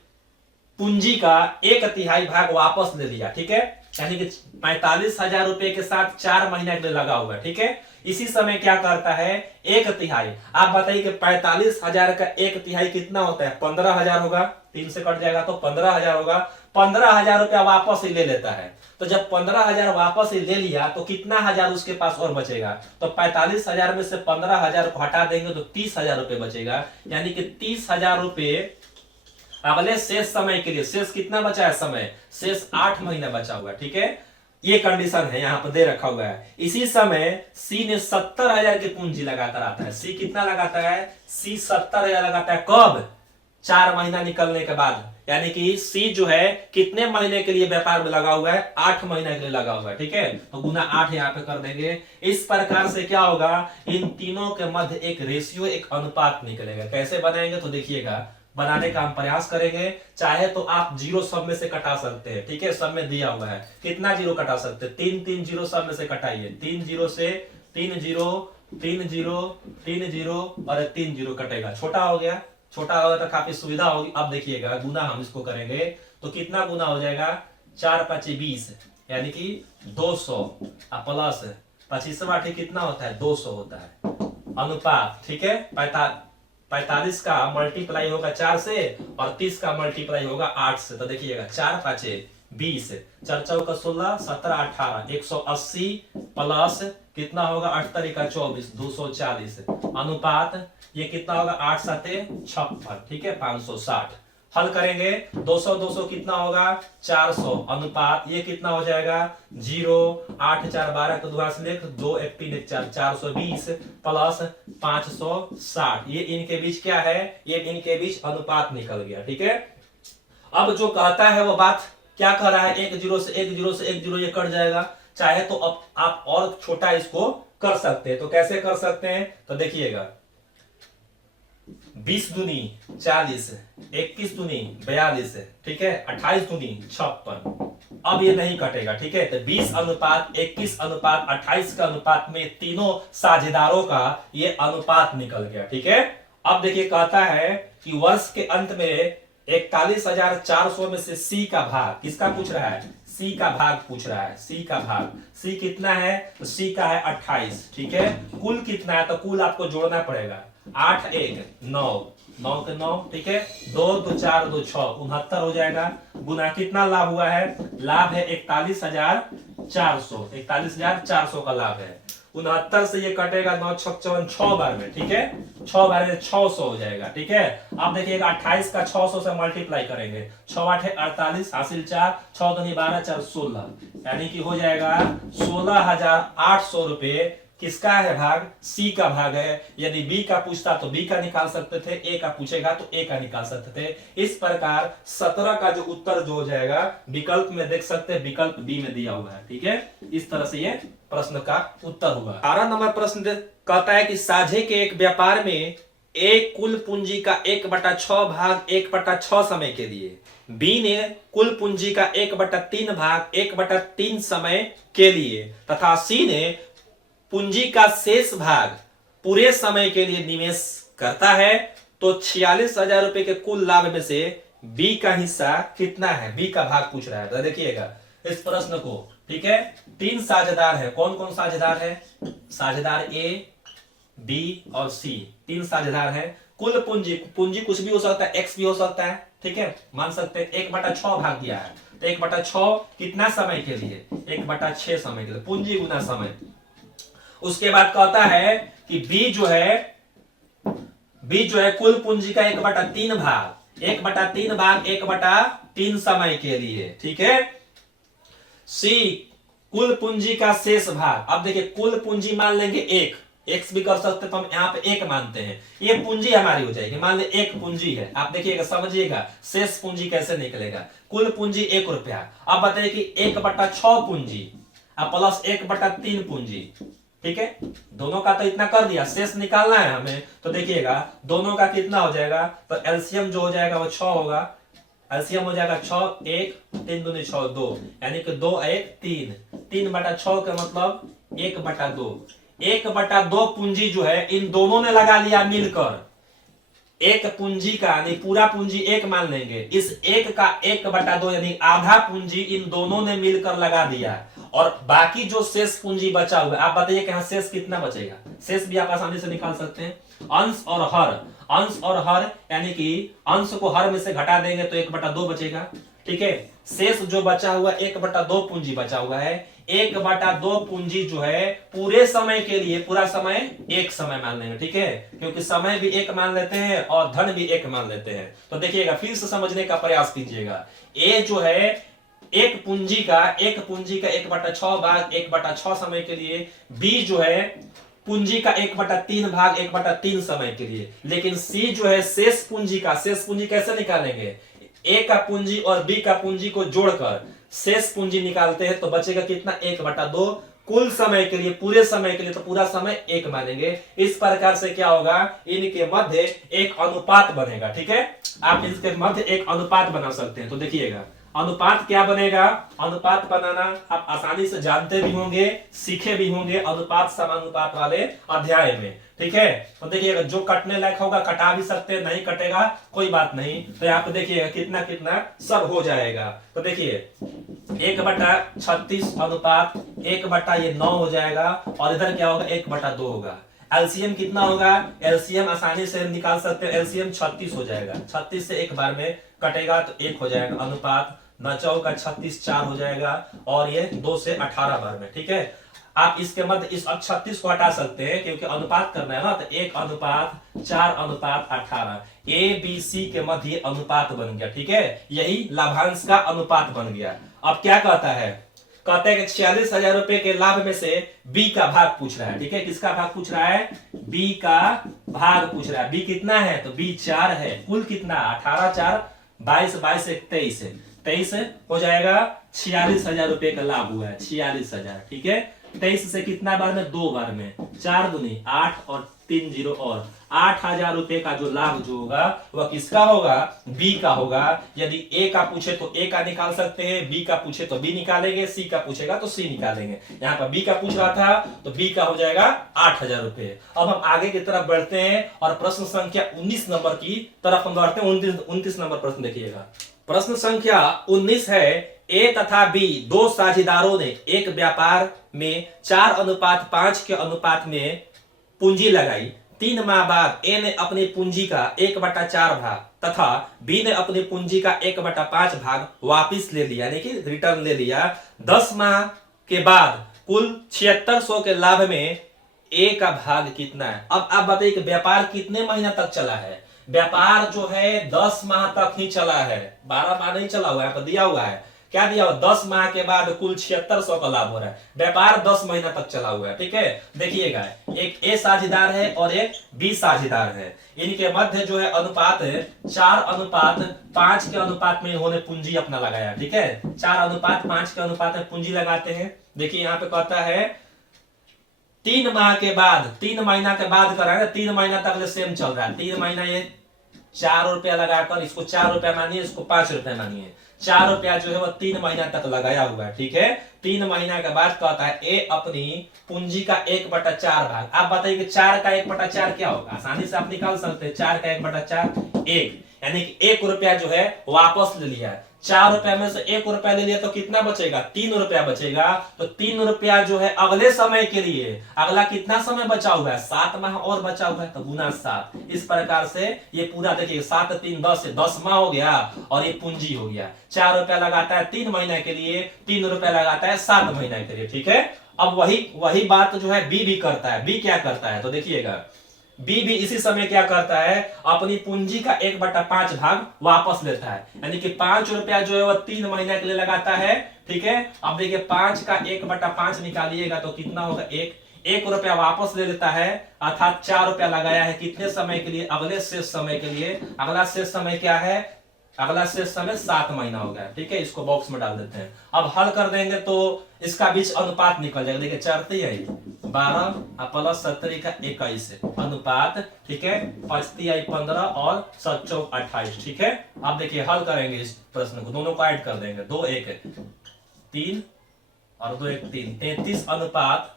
पूंजी का 1/3 भाग वापस ले लिया। ठीक है, यानी कि 45,000 रुपए के साथ 4 महीना के लिए लगा हुआ है। ठीक है, इसी समय क्या करता है, एक तिहाई। आप बताइए कि 45,000 का एक तिहाई कितना होता है, 15,000 होगा। 3 से कट जाएगा तो 15,000 होगा। 15,000 रुपया वापस ही ले लेता है। तो जब 15,000 वापस ही ले लिया तो कितना हजार उसके पास और बचेगा, तो 45,000 में से 15,000 को हटा देंगे तो 30,000 रुपये बचेगा। यानी कि 30,000 रुपये अगले शेष समय के लिए। शेष कितना बचा है समय, शेष 8 महीना बचा हुआ है। ठीक है, ये कंडीशन है यहां पर दे रखा हुआ है। इसी समय सी ने 70,000 की पूंजी लगाकर आता है। सी कितना लगाता है, सी 70,000 लगाता है। कब, 4 महीना निकलने के बाद। यानी कि सी जो है कितने महीने के लिए व्यापार में लगा हुआ है, 8 महीने के लिए लगा हुआ है। ठीक है, तो गुना 8 यहां पे कर देंगे। इस प्रकार से क्या होगा, इन तीनों के मध्य एक रेशियो, एक अनुपात निकलेगा। कैसे बनाएंगे तो देखिएगा, बनाने का हम प्रयास करेंगे। चाहे तो आप जीरो सब में से कटा सकते हैं। ठीक है, सब में दिया हुआ है, कितना जीरो कटा सकते हैं, 3 जीरो सब में से कटाइए। 3 जीरो से 3 जीरो, 3 जीरो, 3 जीरो और 3 जीरो कटेगा। छोटा हो गया, छोटा होगा तो काफी सुविधा होगी। अब देखिएगा गुना हम इसको करेंगे तो कितना गुना हो जाएगा, 4 5 20, यानी कि 200 प्लस 25वां ठीक कितना होता है, 200 होता है अनुपात। ठीक है, 45 का मल्टीप्लाई होगा 4 से और 30 का मल्टीप्लाई होगा 8 से। तो देखिएगा 4 5 20, 4 चौका 16, 17 18, 180 प्लस कितना होगा, 8 तरीका 24, 240 अनुपात ये कितना होगा, 8 7 56। ठीक है, 560। हल करेंगे 200 200 कितना होगा, 400 अनुपात ये कितना हो जाएगा, 0 8 4 12 को दुआ से लिख, 2 1 3 1 4, 420 प्लस 560। ये इनके बीच क्या है, ये इनके बीच अनुपात निकल गया। ठीक है, अब जो कहता है वो बात क्या कह रहा है, 1 जीरो से 1 जीरो से 1 जीरो ये कट जाएगा। चाहे तो अब आप और छोटा इसको कर सकते हैं। तो कैसे कर सकते हैं, तो देखिएगा 20 दूनी 40, 21 दूनी 42, ठीक है, 28 दूनी 56। अब ये नहीं कटेगा। ठीक है, तो 20 अनुपात 21 अनुपात 28 का अनुपात में तीनों साझेदारों का ये अनुपात निकल गया। ठीक है, अब देखिए कहता है कि वर्ष के अंत में 41,400 में से सी का भाग, किसका पूछ रहा है, सी का भाग पूछ रहा है। सी का भाग, सी कितना है, तो सी का है 28। ठीक है, कुल कितना है, तो कुल आपको जोड़ना पड़ेगा, 8 1 9, 9 के 9, ठीक है, 2 2 4 2 6, 69 हो जाएगा। गुना कितना लाभ हुआ है, लाभ है 41,400, 41,400 का लाभ है। 69 से ये कटेगा 9 6 54, 6 बार में। ठीक है, 6 बार में 600 हो जाएगा। ठीक है, अब देखिएगा 28 का 600 से मल्टीप्लाई करेंगे, 6 8 48 हासिल 4, 6 2 12 4 16, यानी कि हो जाएगा 16,800 रुपए। किसका है भाग, सी का भाग है। यदि बी का पूछता तो बी का निकाल सकते थे, ए का पूछेगा तो ए का निकाल सकते थे। इस प्रकार 17 का जो उत्तर जो हो जाएगा, विकल्प में देख सकते हैं, विकल्प बी में दिया हुआ है। ठीक है, इस तरह से ये प्रश्न का उत्तर हुआ। 18 नंबर प्रश्न कहता है कि साझे के एक व्यापार में एक कुल पूंजी का 1/6 भाग 1/6 समय के लिए, बी ने कुल पूंजी का 1/3 भाग 1/3 समय के लिए तथा सी ने पूंजी का शेष भाग पूरे समय के लिए निवेश करता है, तो 46,000 रुपए के कुल लाभ में से बी का हिस्सा कितना है, बी का भाग पूछ रहा है। तो देखिएगा इस प्रश्न को। ठीक है, 3 साझेदार है। कौन कौन साझेदार है, साझेदार ए बी और सी, 3 साझेदार है। कुल पूंजी, पूंजी कुछ भी हो सकता है, एक्स भी हो सकता है। ठीक है, मान सकते हैं 1/6 भाग दिया है, तो 1/6 कितना समय के लिए, 1/6 समय के लिए, पूंजी गुना समय। उसके बाद कहता है कि बी जो है कुल पूंजी का 1/3 भाग 1/3 भाग 1/3 समय के लिए। ठीक है, सी कुल पूंजी का शेष भाग। अब देखिए कुल पूंजी मान लेंगे 1, एक्स भी कर सकते तो हम यहाँ पे 1 मानते हैं, ये पूंजी हमारी हो जाएगी। मान ले 1 पूंजी है, आप देखिएगा समझिएगा शेष पूंजी कैसे निकलेगा। कुल पूंजी 1 रुपया। अब बताइए कि 1/6 पूंजी प्लस 1/3 पूंजी। ठीक है, दोनों का तो इतना कर दिया, शेष निकालना है हमें। तो देखिएगा दोनों का कितना हो जाएगा, तो एलसीएम जो हो जाएगा वो 6 होगा। एलसीएम हो जाएगा 6 1 3 दूनी 6 2, यानी कि 2 1 3, 3/6 का मतलब 1/2। 1/2 पूंजी जो है इन दोनों ने लगा लिया मिलकर, एक पूंजी का यानी पूरा पूंजी एक मान लेंगे, इस एक का 1/2 यानी आधा पूंजी इन दोनों ने मिलकर लगा दिया, और बाकी जो शेष पूंजी बचा हुआ है, आप बताइए कि यहाँ शेष कितना बचेगा। शेष भी आप आसानी से निकाल सकते हैं, अंश और हर, अंश और हर यानी कि अंश को हर में से घटा देंगे तो 1/2 बचेगा। ठीक है, शेष जो बचा हुआ 1/2 पूंजी बचा हुआ है, 1/2 पूंजी जो है पूरे समय के लिए, पूरा समय एक समय मान लेंगे। ठीक है, क्योंकि समय भी एक मान लेते हैं और धन भी एक मान लेते हैं। तो देखिएगा, फिर से समझने का प्रयास कीजिएगा। ए जो है एक पूंजी का 1/6 भाग 1/6 समय के लिए, बी जो है पूंजी का 1/3 भाग 1/3 समय के लिए, लेकिन सी जो है शेष पूंजी का, शेष पूंजी कैसे निकालेंगे, ए का पूंजी और बी का पूंजी को जोड़कर शेष पूंजी निकालते हैं तो बचेगा कितना, 1/2 कुल समय के लिए, पूरे समय के लिए, तो पूरा समय एक मानेंगे। इस प्रकार से क्या होगा, इनके मध्य एक अनुपात बनेगा। ठीक है, आप इसके मध्य एक अनुपात बना सकते हैं। तो देखिएगा अनुपात क्या बनेगा, अनुपात बनाना आप आसानी से जानते भी होंगे, सीखे भी होंगे अनुपात समानुपात वाले अध्याय में। ठीक है, तो देखिएगा जो कटने लायक होगा कटा भी सकते हैं, नहीं कटेगा कोई बात नहीं। तो यहाँ पे देखिएगा कितना कितना सब हो जाएगा। तो देखिए 1/36 अनुपात 1/9 हो जाएगा, और इधर क्या होगा 1/2 होगा। एलसीएम कितना होगा, एलसीएम आसानी से निकाल सकते हैं, एलसीएम 36 हो जाएगा। 36 से एक बार में कटेगा तो 1 हो जाएगा, अनुपात 9 का 36 4 हो जाएगा, और ये 2 से 18 बार में। ठीक है, आप इसके मध्य इस 36 को हटा सकते हैं क्योंकि अनुपात करना है ना, तो 1/4/18 ए बी सी के मध्य अनुपात बन गया। ठीक है, यही लाभांश का अनुपात बन गया। अब क्या कहता है, कहते हैं कि 46,000 रुपए के लाभ में से बी का भाग पूछ रहा है। ठीक है, किसका भाग पूछ रहा है, बी का भाग पूछ रहा है। बी कितना है, तो बी 4 है, कुल कितना 18 4 22 22 23 है, 23 हो जाएगा। 46,000 रुपए का लाभ हुआ है, 46,000। ठीक है, 23 से कितना बार में, 2 बार में, 4 दूनी 8 और 3 0 और 8,000 रुपए का जो लाभ जो होगा वह किसका होगा, बी का होगा। यदि ए का पूछे तो ए का निकाल सकते हैं, बी का पूछे तो बी निकालेंगे, सी का पूछेगा तो सी निकालेंगे। यहाँ पर बी का पूछ रहा था तो बी का हो जाएगा 8,000 रुपए। अब हम आगे की तरफ बढ़ते हैं और प्रश्न संख्या 19 नंबर की तरफ हम बढ़ते हैं। 29 नंबर प्रश्न देखिएगा। प्रश्न संख्या 19 है, ए तथा बी दो साझेदारों ने एक व्यापार में 4:5 के अनुपात में पूंजी लगाई। 3 माह बाद ए ने अपनी पूंजी का 1/4 भाग तथा बी ने अपनी पूंजी का 1/5 भाग वापिस ले लिया, यानी कि रिटर्न ले लिया। 10 माह के बाद कुल 7600 के लाभ में ए का भाग कितना है। अब आप बताइए कि व्यापार कितने महीना तक चला है। व्यापार जो है 10 माह तक ही चला है, 12 माह नहीं चला हुआ है, दिया हुआ है क्या दिया हुआ, 10 माह के बाद कुल 7600 का लाभ हो रहा है। व्यापार 10 महीना तक चला हुआ है। ठीक है, देखिएगा एक ए साझेदार है और एक बी साझेदार है, इनके मध्य जो है अनुपात है 4:5 के अनुपात में इन्होंने पूंजी अपना लगाया। ठीक है, 4:5 के अनुपात में पूंजी लगाते हैं। देखिए यहाँ पे कहता है 3 माह के बाद, 3 महीना के बाद कर रहा है, 3 महीना तक सेम चल रहा है। 3 महीना ये 4 रुपया लगाकर, इसको 4 रुपया मानिए, इसको 5 रुपया मानिए, 4 रुपया जो है वह 3 महीना तक लगाया हुआ है। ठीक है, 3 महीना के बाद कहता है ए अपनी पूंजी का 1/4 भाग। आप बताइए कि 4 का 1/4 क्या होगा, आसानी से आप निकाल सकते हैं। 4 का 1/4 1, यानी कि 1 रुपया जो है वापस ले लिया। 4 रुपया में से 1 रुपया ले लिया तो कितना बचेगा, 3 रुपया बचेगा। तो 3 रुपया जो है अगले समय के लिए, अगला कितना समय बचा हुआ है, 7 माह और बचा हुआ है, तो गुना 7। इस प्रकार से ये पूरा देखिए 7 3 10 से 10 माह हो गया और ये पूंजी हो गया। 4 रुपया लगाता है 3 महीने के लिए, 3 रुपया लगाता है 7 महीने के लिए। ठीक है, अब वही बात जो है बी भी करता है। बी क्या करता है, तो देखिएगा बी भी इसी समय क्या करता है, अपनी पूंजी का 1/5 भाग वापस लेता है, यानी कि 5 रुपया जो है वह 3 महीने के लिए लगाता है। ठीक है, अब देखिए 5 का 1/5 निकालिएगा तो कितना होगा, 1 रुपया वापस ले लेता है, अर्थात 4 रुपया लगाया है कितने समय के लिए, अगले शेष समय के लिए। अगला शेष समय क्या है, अगला शेष समय 7 महीना हो गया। ठीक है, इसको बॉक्स में डाल देते हैं। अब हल कर देंगे तो इसका बीच अनुपात निकल जाएगा। देखिए 4 × 12 प्लस 17 का 21 अनुपात। ठीक है, 5 × 15 और 7 × 28। ठीक है, अब देखिए हल करेंगे इस प्रश्न को, दोनों को ऐड कर देंगे। 2 1 3 और 2 1 3, 33 अनुपात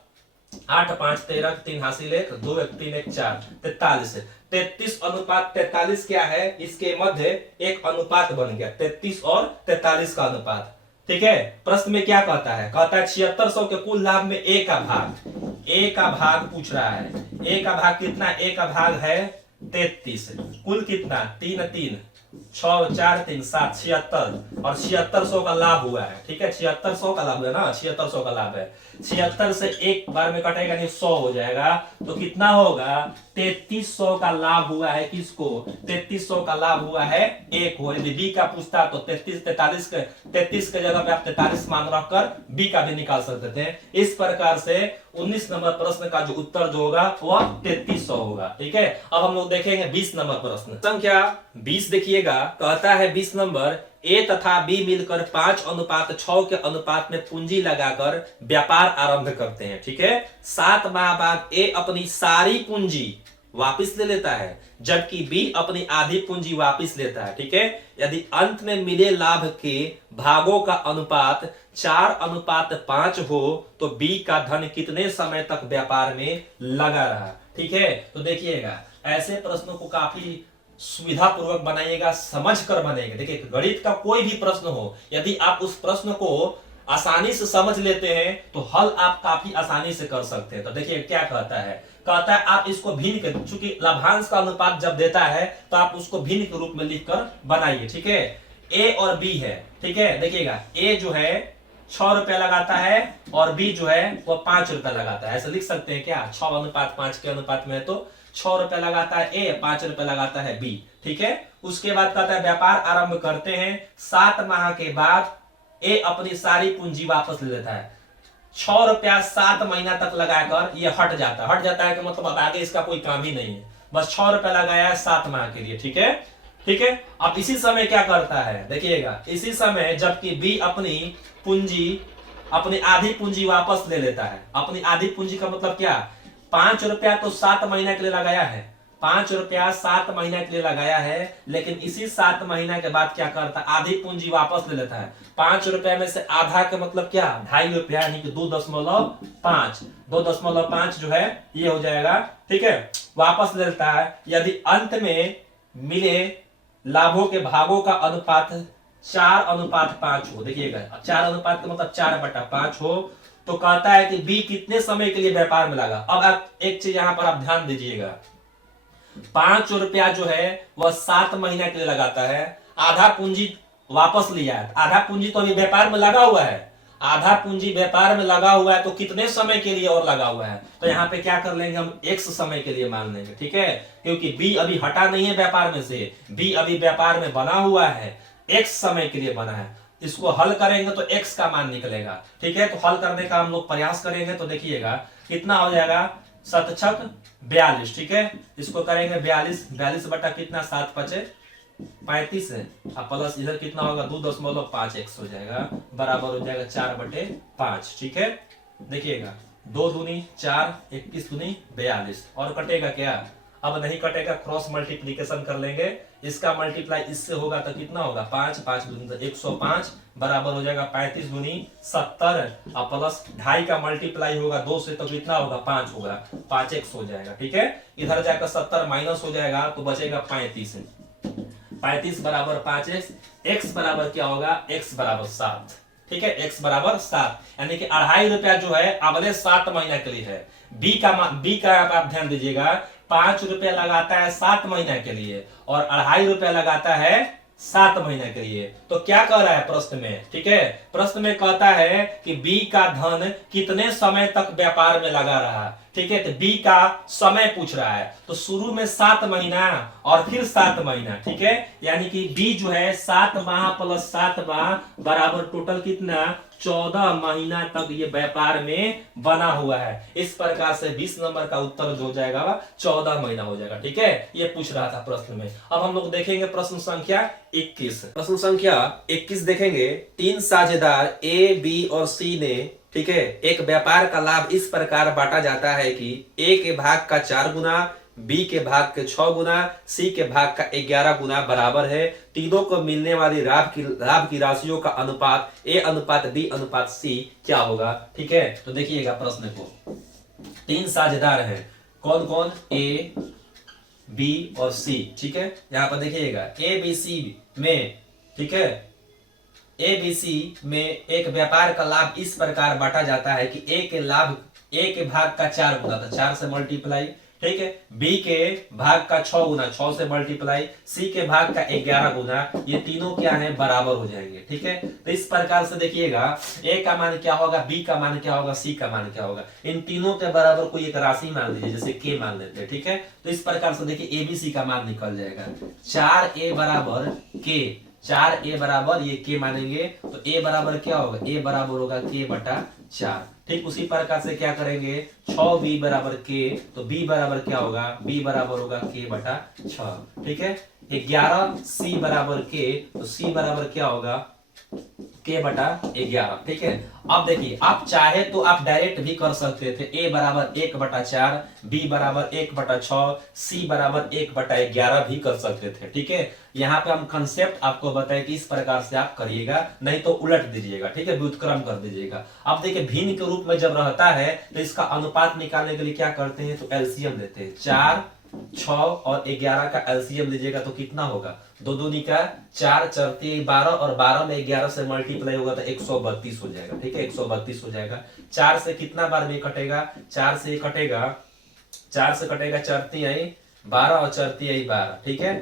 8 5 13, 3 हासिल 1, 2 1 3 1 4, 43 है। 33 अनुपात 43 क्या है, इसके मध्य एक अनुपात बन गया, 33 और 43 का अनुपात। ठीक है, प्रश्न में क्या कहता है, कहता है 7600 के कुल लाभ में ए का भाग पूछ रहा है। ए का भाग कितना, ए का भाग है 33, कुल कितना 3 3 6 4 3 7 76, और 7600 का लाभ हुआ है। ठीक है, 7600 का लाभ हुआ ना, 7600 का लाभ है। 76 से एक बार में कटेगा नहीं, 100 हो जाएगा, तो कितना होगा 3300 का लाभ हुआ है। किसको, 3300 का लाभ हुआ है एक हो। यदि बी का पूछता तो 33 के जगह पे आप 43 मान रखकर बी का भी निकाल सकते थे। इस प्रकार से 19 नंबर प्रश्न का जो उत्तर जो होगा वह 3300 होगा। ठीक है, अब हम लोग देखेंगे 20 नंबर प्रश्न। संख्या 20 देखिएगा, कहता है 20 नंबर, ए तथा बी मिलकर 5:6 के अनुपात में पूंजी लगाकर व्यापार आरंभ करते हैं। ठीक है, 7 माह बाद ए अपनी सारी पूंजी वापस ले लेता है, जबकि बी अपनी आधी पूंजी वापस लेता है। ठीक है, यदि अंत में मिले लाभ के भागों का अनुपात 4:5 हो तो बी का धन कितने समय तक व्यापार में लगा रहा। ठीक है, तो देखिएगा ऐसे प्रश्नों को काफी सुविधा पूर्वक बनाइएगा, समझ कर बनाइएगा। देखिए, गणित का कोई भी प्रश्न हो, यदि आप उस प्रश्न को आसानी से समझ लेते हैं तो हल आप काफी आसानी से कर सकते हैं। तो देखिए क्या कहता है, कहता है आप इसको भिन्न के, चूंकि लाभांश का अनुपात जब देता है तो आप उसको भिन्न के रूप में लिखकर बनाइए। ठीक है, ए और बी है। ठीक है, देखिएगा ए जो है 6 रुपया लगाता है और बी जो है वो 5 रुपया लगाता है। ऐसा लिख सकते हैं क्या, 6:5 के अनुपात में है तो 6 रुपया लगाता है ए, 5 रुपया लगाता है बी। ठीक है, उसके बाद कहता है व्यापार आरंभ करते हैं, 7 माह के बाद ए अपनी सारी पूंजी वापस ले लेता है। 6 रुपया 7 महीना तक लगाकर ये हट जाता है कि मतलब अब आगे इसका कोई काम ही नहीं है, बस 6 रुपया लगाया है 7 माह के लिए। ठीक है, ठीक है, अब इसी समय क्या करता है, देखिएगा इसी समय जबकि बी अपनी आधी पूंजी वापस ले लेता है। अपनी आधी पूंजी का मतलब क्या, 5 रुपया तो 7 महीना के लिए लगाया है, 5 रुपया 7 महीना के लिए लगाया है, लेकिन इसी 7 महीना के बाद क्या करता है, आधी पूंजी वापस ले लेता है। 5 रुपया में से आधा का मतलब क्या, 2.5 रुपया, यानी कि 2.5 जो है ये हो जाएगा। ठीक है, वापस ले लेता है। यदि अंत में मिले लाभों के भागों का अनुपात 4:5 हो, देखिएगा 4 अनुपात का मतलब 4/5 हो, तो कहता है कि बी कितने समय के लिए व्यापार में लगा। अब आप एक चीज यहां पर आप ध्यान दीजिएगा, 5 रुपया जो है वह 7 महीना के लिए लगाता है, आधा पूंजी वापस लिया है, आधा पूंजी तो अभी व्यापार में लगा हुआ है, आधा पूंजी व्यापार में लगा हुआ है तो कितने समय के लिए और लगा हुआ है, तो यहाँ पे क्या कर लेंगे हम, x समय के लिए मान लेंगे। ठीक है, क्योंकि b अभी हटा नहीं है व्यापार में से, b अभी व्यापार में बना हुआ है, x समय के लिए बना है। इसको हल करेंगे तो x का मान निकलेगा। ठीक है, तो हल करने का हम लोग प्रयास करेंगे, तो देखिएगा कितना हो जाएगा, 7 छक 42। ठीक है, इसको करेंगे 42 बटा कितना, 7 5 35 है, अब प्लस इधर कितना होगा 2.5x हो जाएगा, बराबर हो जाएगा 4/5। ठीक है, देखिएगा 2 दूनी 4, 21 दूनी 42, और कटेगा क्या, अब नहीं कटेगा, क्रॉस मल्टीप्लीकेशन कर लेंगे, इसका मल्टीप्लाई इससे होगा तो कितना होगा, 5 5 दूनी 105, बराबर हो जाएगा 35 दूनी 70, और प्लस 2.5 का मल्टीप्लाई होगा 2 से तो कितना होगा, 5 होगा, 5x हो जाएगा। ठीक है, इधर जाकर 70 माइनस हो जाएगा तो बचेगा 35, 35 बराबर 5x, x बराबर क्या होगा, x बराबर 7। ठीक है, x बराबर 7, यानी कि 2.5 रुपया जो है अगले 7 महीना के लिए है। बी का आप ध्यान दीजिएगा, 5 रुपया लगाता है 7 महीना के लिए और 2.5 रुपया लगाता है 7 महीना के लिए। तो क्या कह रहा है प्रश्न में, ठीक है, प्रश्न में कहता है कि बी का धन कितने समय तक व्यापार में लगा रहा। ठीक है, तो बी का समय पूछ रहा है, तो शुरू में 7 महीना और फिर 7 महीना। ठीक है, यानी कि बी जो है 7 माह प्लस 7 माह बराबर टोटल कितना, 14 महीना तक ये व्यापार में बना हुआ है। इस प्रकार से 20 नंबर का उत्तर जो हो जाएगा 14 महीना हो जाएगा। ठीक है, ये पूछ रहा था प्रश्न में। अब हम लोग देखेंगे प्रश्न संख्या 21। प्रश्न संख्या 21 देखेंगे, 3 साझेदार ए, बी और सी ने, ठीक है, एक व्यापार का लाभ इस प्रकार बांटा जाता है कि ए के भाग का 4 गुना, बी के भाग के 6 गुना, सी के भाग का 11 गुना बराबर है। तीनों को मिलने वाली लाभ की राशियों का अनुपात ए अनुपात बी अनुपात सी क्या होगा। ठीक है, तो देखिएगा प्रश्न को, तीन साझेदार हैं, कौन कौन, ए बी और सी। ठीक है, यहां पर देखिएगा ए बी सी में, ठीक है, ए बी सी में एक व्यापार का लाभ इस प्रकार बांटा जाता है कि ए के लाभ, ए के भाग का 4 गुना, तो 4 से मल्टीप्लाई, ठीक है, बी के भाग का 6 गुना, 6 से मल्टीप्लाई, सी के भाग का 11 गुना, ये तीनों क्या है, बराबर हो जाएंगे। ठीक है, तो इस प्रकार से देखिएगा ए का मान क्या होगा, बी का मान क्या होगा, सी का मान क्या होगा, इन तीनों के बराबर कोई एक राशि मान लीजिए, जैसे के मान लेते हैं। ठीक है, तो इस प्रकार से देखिए एबीसी का मान निकल जाएगा, 4a बराबर के, 4a बराबर ये के मानेंगे तो a बराबर क्या होगा, a बराबर होगा के बटा 4। ठीक उसी प्रकार से क्या करेंगे, 6b बराबर के, तो b बराबर क्या होगा, b बराबर होगा के बटा 6। ठीक है, 11c बराबर के, तो c बराबर क्या होगा, के बटा 11। ठीक है, अब देखिए आप चाहे तो आप डायरेक्ट भी कर सकते थे, a बराबर 1 बटा 4, b बराबर 1 बटा 6, c बराबर 1 बटा 11 भी कर सकते थे। ठीक है, यहाँ पे हम कंसेप्ट आपको बताए कि इस प्रकार से आप करिएगा, नहीं तो उलट दीजिएगा। ठीक है, व्युत्क्रम कर दीजिएगा। अब देखिए भिन्न के रूप में जब रहता है तो इसका अनुपात निकालने के लिए क्या करते हैं, तो एलसीएम लेते हैं। 4, 6 और 11 का एलसीएम लीजिएगा तो कितना होगा, दो दूनी का 4, 4 12 और 12 में 11 से मल्टीप्लाई होगा तो 132 हो जाएगा। ठीक है, 132 हो जाएगा। 4 से कितना बार में कटेगा, 4 से कटेगा, 4 से कटेगा 4 आई 12 और 4 आई 12। ठीक है,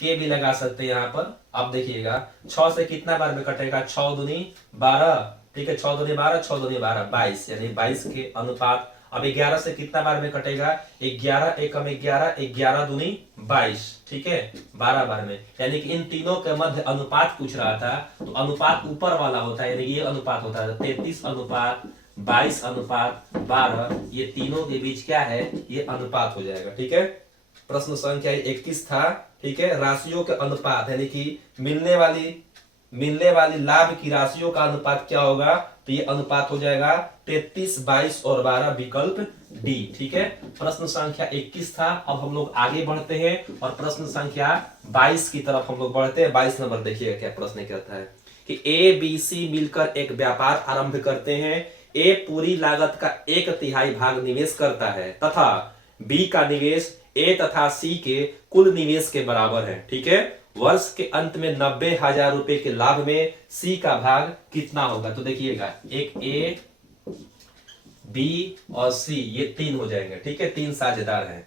के भी लगा सकते हैं यहाँ पर। अब देखिएगा 6 से कितना बार में कटेगा, 6 दूनी 12। ठीक है, 6 दूनी 12, 6 दूनी 12, 22, यानी 22 के अनुपात। अब 11 से कितना बार में कटेगा, 11 एकम 11, 11 दूनी 22। ठीक है, 12 बार में, यानी कि इन तीनों के मध्य अनुपात पूछ रहा था, तो अनुपात ऊपर वाला होता है, यानी ये अनुपात होता है 33 अनुपात 22 अनुपात 12, ये तीनों के बीच क्या है, ये अनुपात हो जाएगा। ठीक है, प्रश्न संख्या 31 था। ठीक है, राशियों के अनुपात, यानी कि मिलने वाली लाभ की राशियों का अनुपात क्या होगा, तो ये अनुपात हो जाएगा 33, 22 और 12, विकल्प डी। ठीक है, प्रश्न संख्या 21 था। अब हम लोग आगे बढ़ते हैं और प्रश्न संख्या 22 की तरफ हम लोग बढ़ते हैं। 22 नंबर देखिएगा क्या प्रश्न कहता है कि ए बी सी मिलकर एक व्यापार आरंभ करते हैं। ए पूरी लागत का 1/3 भाग निवेश करता है तथा बी का निवेश ए तथा सी के कुल निवेश के बराबर है। ठीक है, वर्ष के अंत में 90,000 रुपए के लाभ में सी का भाग कितना होगा, तो देखिएगा एक ए बी और सी ये 3 हो जाएंगे। ठीक है, 3 साझेदार हैं।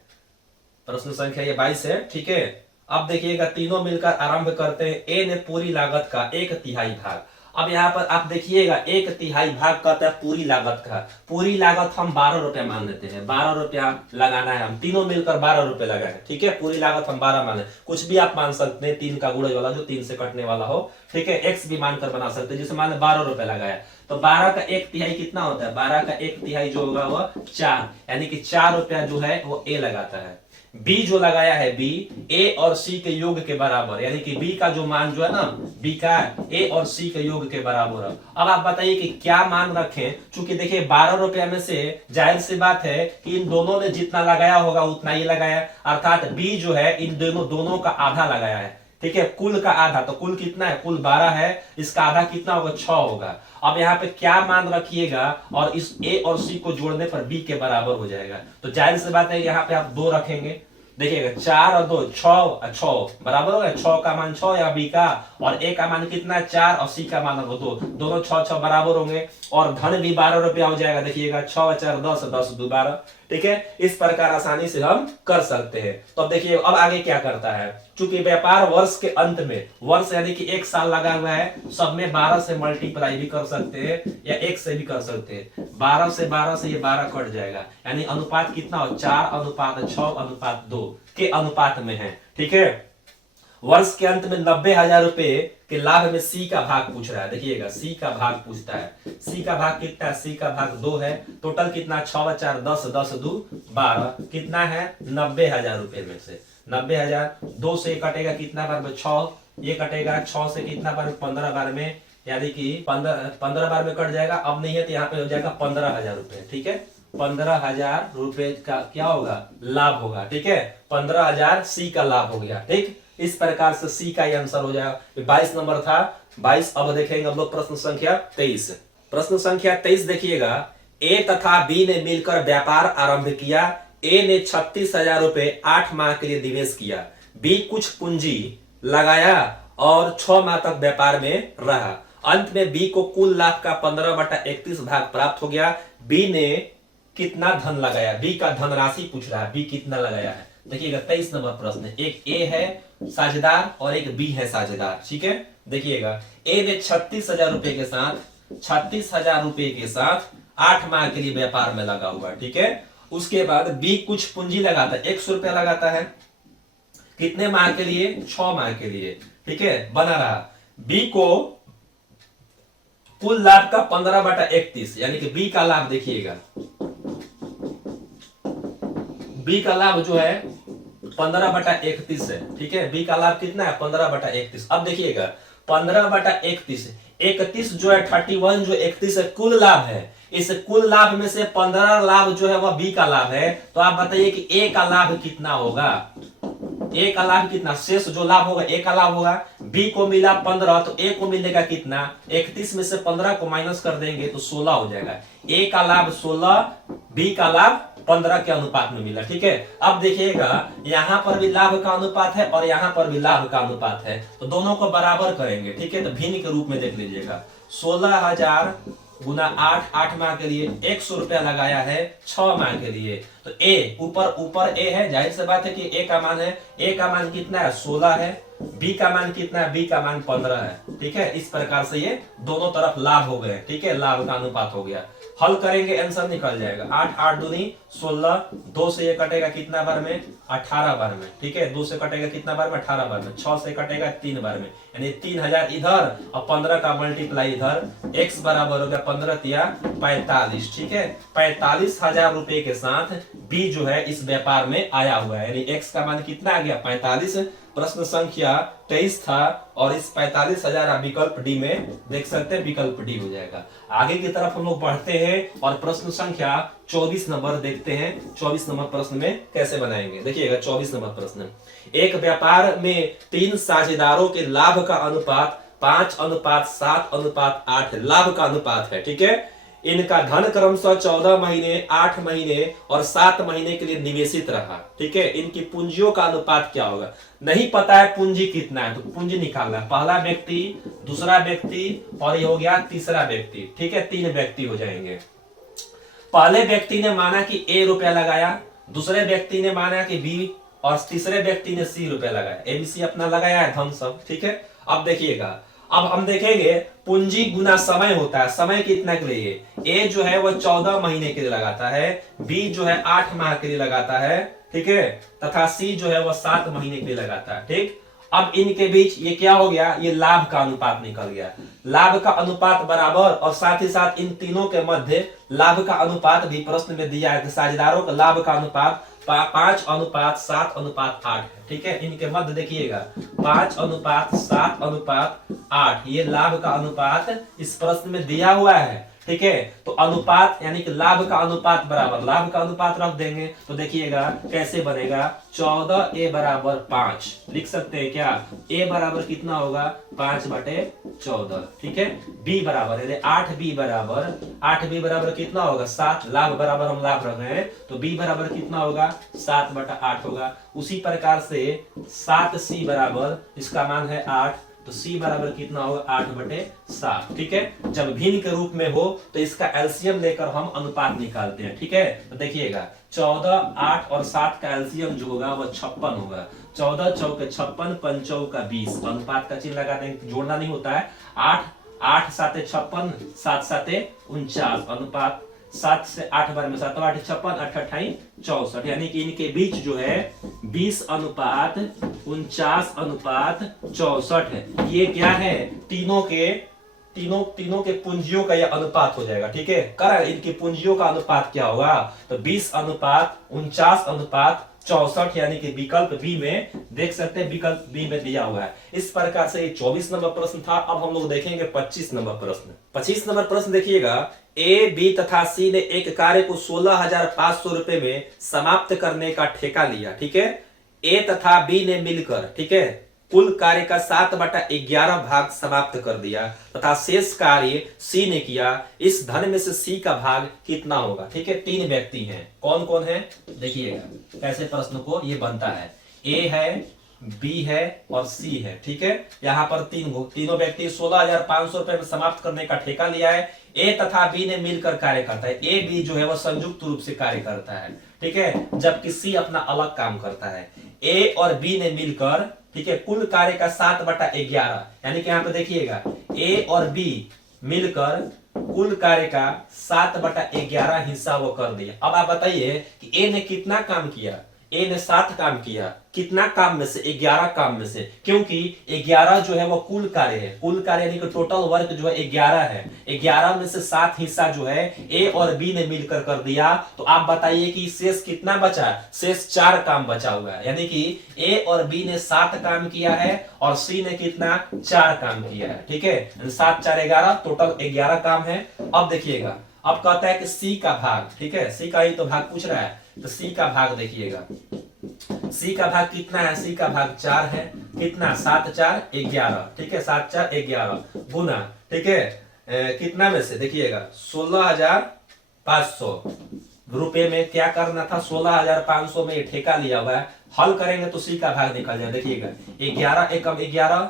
प्रश्न संख्या ये 22 है। ठीक है, अब देखिएगा तीनों मिलकर आरंभ करते हैं। ए ने पूरी लागत का 1/3 भाग, अब यहाँ पर आप देखिएगा 1/3 भाग कहता है पूरी लागत का। पूरी लागत हम 12 रुपया मान लेते हैं, 12 रुपया लगाना है, हम तीनों मिलकर 12 रुपए लगाए। ठीक है, पूरी लागत हम 12 मान, कुछ भी आप मान सकते हैं, 3 का गुणज वाला जो 3 से कटने वाला हो। ठीक है, एक्स भी मानकर बना सकते हैं, जिसे मान 12 रुपए लगाया, तो 12 का 1/3 कितना होता है, 12 का 1/3 जो होगा वह 4, यानी कि 4 रुपया जो है वो ए लगाता है। बी जो लगाया है बी, ए और सी के योग के बराबर, यानी कि बी का जो मान जो है ना, बी का ए और सी के योग के बराबर है। अब आप बताइए कि क्या मान रखें, चूंकि देखिए 12 रुपया में से जाहिर सी बात है कि इन दोनों ने जितना लगाया होगा उतना ही लगाया, अर्थात बी जो है इन दोनों का आधा लगाया है। ठीक है, कुल का आधा, तो कुल कितना है, कुल 12 है, इसका आधा कितना होगा, 6 होगा। अब यहाँ पे क्या मान रखिएगा और इस ए और सी को जोड़ने पर बी के बराबर हो जाएगा, तो जाहिर सी बात है यहाँ पे आप 2 रखेंगे। देखिएगा 4 और 2 6 बराबर होगा, 6 का मान 6 या बी का, और ए का मान कितना 4 और सी का मान 2, दोनों 6 बराबर होंगे, और धन भी 12 रुपया हो जाएगा। देखिएगा 6 4 10, 10 2 12। ठीक है, इस प्रकार आसानी से हम कर सकते हैं। तो अब देखिए अब आगे क्या करता है, चूंकि व्यापार वर्ष के अंत में, वर्ष यानी कि 1 साल लगा हुआ है, सब में 12 से मल्टीप्लाई भी कर सकते हैं या 1 से भी कर सकते हैं। 12 से ये 12 कट जाएगा, यानी अनुपात कितना हो, 4:6:2 के अनुपात में है। ठीक है, वर्ष के अंत में 90,000 रुपए के लाभ में सी का भाग पूछ रहा है। देखिएगा सी का भाग पूछता है, सी का भाग कितना है, सी का भाग 2 है। टोटल कितना, 6 4 10, 10 2 12, कितना है 90,000 रुपए में से 90,000, 2 से कटेगा कितना बार में, 6, ये कटेगा 6 से कितना बार में, 15 बार में, यानी कि 15 बार में कट जाएगा। अब नहीं है तो यहाँ पे हो जाएगा 15,000 रुपए। ठीक है, 15,000 रुपए का क्या होगा, लाभ होगा। ठीक है, 15,000 सी का लाभ हो गया। ठीक, इस प्रकार से सी का ही आंसर हो जाएगा। 22 नंबर था। 22 अब देखेंगे हम लोग प्रश्न संख्या 23। प्रश्न संख्या 23 देखिएगा, ए तथा बी ने मिलकर व्यापार आरंभ किया। ए ने 36,000 रुपए 8 माह के लिए निवेश किया। बी कुछ पूंजी लगाया और 6 माह तक व्यापार में रहा। अंत में बी को कुल लाभ का 15/31 भाग प्राप्त हो गया। बी ने कितना धन लगाया? बी का धनराशि पूछ रहा है, बी कितना लगाया है। देखिएगा 23 नंबर प्रश्न, एक ए है साझेदार और एक बी है साझेदार। ठीक है, देखिएगा ए ने 36,000 रुपए के साथ 36,000 रुपए के साथ 8 माह के लिए व्यापार में लगा हुआ है। ठीक है, उसके बाद बी कुछ पूंजी लगाता है, 100 रुपया लगाता है। कितने माह के लिए? 6 माह के लिए। ठीक है, बना रहा। बी को कुल लाभ का 15/31 यानी कि बी का लाभ देखिएगा, बी का लाभ जो है 15/31 है। ठीक है, बी का लाभ कितना है? 15/31। अब देखिएगा 15/31, 31 जो है 31 जो 31 है कुल लाभ है। इस कुल लाभ में से 15 लाभ जो है वह बी का लाभ है। तो आप बताइए कि ए का लाभ कितना होगा? ए का लाभ कितना? शेष जो लाभ होगा ए का लाभ होगा। बी को मिला 15 तो ए को मिलेगा कितना? 31 में से 15 को माइनस कर देंगे तो 16 हो जाएगा। ए का लाभ 16, बी का लाभ 15 के अनुपात में मिला। ठीक है, अब देखिएगा यहां पर भी लाभ का अनुपात है और यहां पर भी लाभ का अनुपात है, तो दोनों को बराबर करेंगे। ठीक है, तो भिन्न के रूप में देख लीजिएगा। 16,000 गुना 8 माह के लिए 100 रुपया लगाया है 6 माह के लिए। तो ए ऊपर ए है, जाहिर सी बात है कि ए का मान है। ए का मान कितना है? 16 है। बी का मान कितना है? बी का मान 15 है। ठीक है, इस प्रकार से ये दोनों तरफ लाभ हो गए। ठीक है, लाभ का अनुपात हो गया। हल करेंगे आंसर निकल जाएगा। 8 8 दूनी 16, 2 से ये कटेगा कितना बार में? 18 बार में। ठीक है, 2 से कटेगा कितना बार में? 18 बार में। 6 से कटेगा 3 बार में, यानी 3000 इधर और 15 का मल्टीप्लाई इधर। x बराबर हो गया 15 तिया 45। ठीक है, 45,000 रुपए के साथ बी जो है इस व्यापार में आया हुआ है, यानी x का मान कितना आ गया? 45। प्रश्न संख्या 23 था और इस 45,000 आप विकल्प डी में देख सकते हैं, विकल्प डी हो जाएगा। आगे की तरफ हम लोग बढ़ते हैं और प्रश्न संख्या 24 नंबर देखते हैं। 24 नंबर प्रश्न में कैसे बनाएंगे, देखिएगा 24 नंबर प्रश्न। एक व्यापार में 3 साझेदारों के लाभ का अनुपात 5:7:8 लाभ का अनुपात है। ठीक है, इनका धन क्रमशः 14 महीने, 8 महीने और 7 महीने के लिए निवेशित रहा। ठीक है, इनकी पूंजियों का अनुपात क्या होगा? नहीं पता है पूंजी कितना है, तो पूंजी निकालना है। पहला व्यक्ति, दूसरा व्यक्ति और ये हो गया तीसरा व्यक्ति। ठीक है, 3 व्यक्ति हो जाएंगे। पहले व्यक्ति ने माना कि ए रुपया लगाया, दूसरे व्यक्ति ने माना कि बी और तीसरे व्यक्ति ने सी रुपया लगाया। एबीसी अपना लगाया है धन सब। ठीक है, अब देखिएगा, अब हम देखेंगे पूंजी गुना समय होता है। समय कितना के लिए? ए जो है वह 14 महीने के लिए लगाता है, बी जो है 8 माह के लिए लगाता है। ठीक है, तथा सी जो है वह 7 महीने के लिए लगाता है। ठीक, अब इनके बीच ये क्या हो गया? ये लाभ का अनुपात निकल गया। लाभ का अनुपात बराबर और साथ ही साथ इन तीनों के मध्य लाभ का अनुपात भी प्रश्न में दिया है कि साझेदारों का लाभ का अनुपात 5:7:8 है। ठीक है, इनके मध्य देखिएगा 5:7:8 ये लाभ का अनुपात इस प्रश्न में दिया हुआ है। ठीक है, तो अनुपात यानी कि लाभ का अनुपात बराबर लाभ का अनुपात रख देंगे तो देखिएगा कैसे बनेगा। 14a बराबर 5 लिख सकते हैं क्या? a बराबर कितना होगा? 5/14। ठीक है, b बराबर 8b बराबर कितना होगा? 7। लाभ बराबर हम लाभ रख रहे हैं तो b बराबर कितना होगा? 7/8 होगा। उसी प्रकार से 7c बराबर इसका मान है 8 तो c बराबर कितना होगा? 8/7। ठीक है, जब भिन्न के रूप में हो तो इसका एलसीएम लेकर हम अनुपात निकालते हैं। ठीक है, तो देखिएगा 14, 8 और 7 का एलसीएम जो होगा वह 56 होगा। 14 चौके 56, 5 चौका 20। अनुपात का चिन्ह लगा देंगे, जोड़ना नहीं होता है। 8 7 56, 7 7 49। अनुपात 7 से 8 बार में 7 8 56, 8 28 64, यानी कि इनके बीच जो है 20:49:64 है। ये क्या है? तीनों के पूंजियों का यह अनुपात हो जाएगा। ठीक है, कर इनकी पूंजियों का अनुपात क्या होगा? तो 20:49:64 यानी कि विकल्प बी में देख सकते हैं, विकल्प बी में दिया हुआ है। इस प्रकार से ये 24 नंबर प्रश्न था। अब हम लोग देखेंगे 25 नंबर प्रश्न। 25 नंबर प्रश्न देखिएगा, ए, बी तथा सी ने एक कार्य को 16,500 रुपए में समाप्त करने का ठेका लिया। ठीक है, ए तथा बी ने मिलकर, ठीक है, कुल कार्य का 7/11 भाग समाप्त कर दिया तथा शेष कार्य सी ने किया, इस धन में से सी का भाग कितना होगा। ठीक है, 3 व्यक्ति हैं, कौन कौन है देखिएगा कैसे प्रश्न को ये बनता है। ए है, बी है और सी है। ठीक है, यहाँ पर तीनों व्यक्ति 16,500 रुपए में समाप्त करने का ठेका लिया है। ए तथा बी ने मिलकर कार्य करता है। ए बी जो है वह संयुक्त रूप से कार्य करता है। ठीक है, जबकि सी अपना अलग काम करता है। ए और बी ने मिलकर, ठीक है, कुल कार्य का 7/11, यानी कि यहाँ पे देखिएगा ए और बी मिलकर कुल कार्य का 7/11 हिस्सा वो कर दिया। अब आप बताइए कि ए ने कितना काम किया। ए ने 7 काम किया, कितना काम में से 11 काम में से, क्योंकि 11 जो है वो कुल कार्य है। कुल कार्य यानी कि टोटल वर्क जो है 11 है। 11 में से 7 हिस्सा जो है ए और बी ने मिलकर कर दिया। तो आप बताइए कि शेष कितना बचा। शेष 4 काम बचा हुआ है, यानी कि ए और बी ने 7 काम किया है और सी ने कितना 4 काम किया है। ठीक है, 7 4 11, टोटल 11 काम है। अब देखिएगा, अब कहता है कि सी का भाग। ठीक है, सी का ही तो भाग पूछ रहा है, तो सी का भाग देखिएगा, सी का भाग कितना है। सी का भाग 4 है। कितना, 7 4 11। ठीक है, 7 4 11 गुना, ठीक है, कितना में से देखिएगा 16,500 रुपए में क्या करना था। 16,500 में ठेका लिया हुआ है। हल करेंगे तो सी का भाग निकल जाए। देखिएगा 11 एकम 11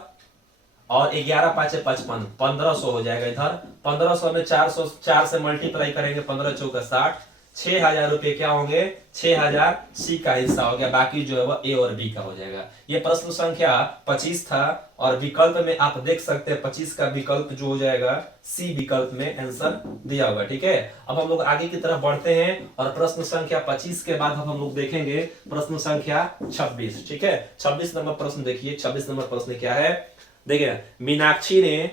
और 11 5 55, 1500 हो जाएगा। इधर 1500 में 4 से मल्टीप्लाई करेंगे, 15 चौका 60, 6,000 रुपए क्या होंगे, 6,000 सी का हिस्सा हो गया। बाकी जो है वो ए और बी का हो जाएगा। ये प्रश्न संख्या 25 था और विकल्प में आप देख सकते हैं 25 का विकल्प जो हो जाएगा सी विकल्प में आंसर दिया हुआ। ठीक है, अब हम लोग आगे की तरफ बढ़ते हैं और प्रश्न संख्या 25 के बाद हम लोग देखेंगे प्रश्न संख्या 26। ठीक है, 26 नंबर प्रश्न देखिए। 26 नंबर प्रश्न क्या है, देखिए, मीनाक्षी ने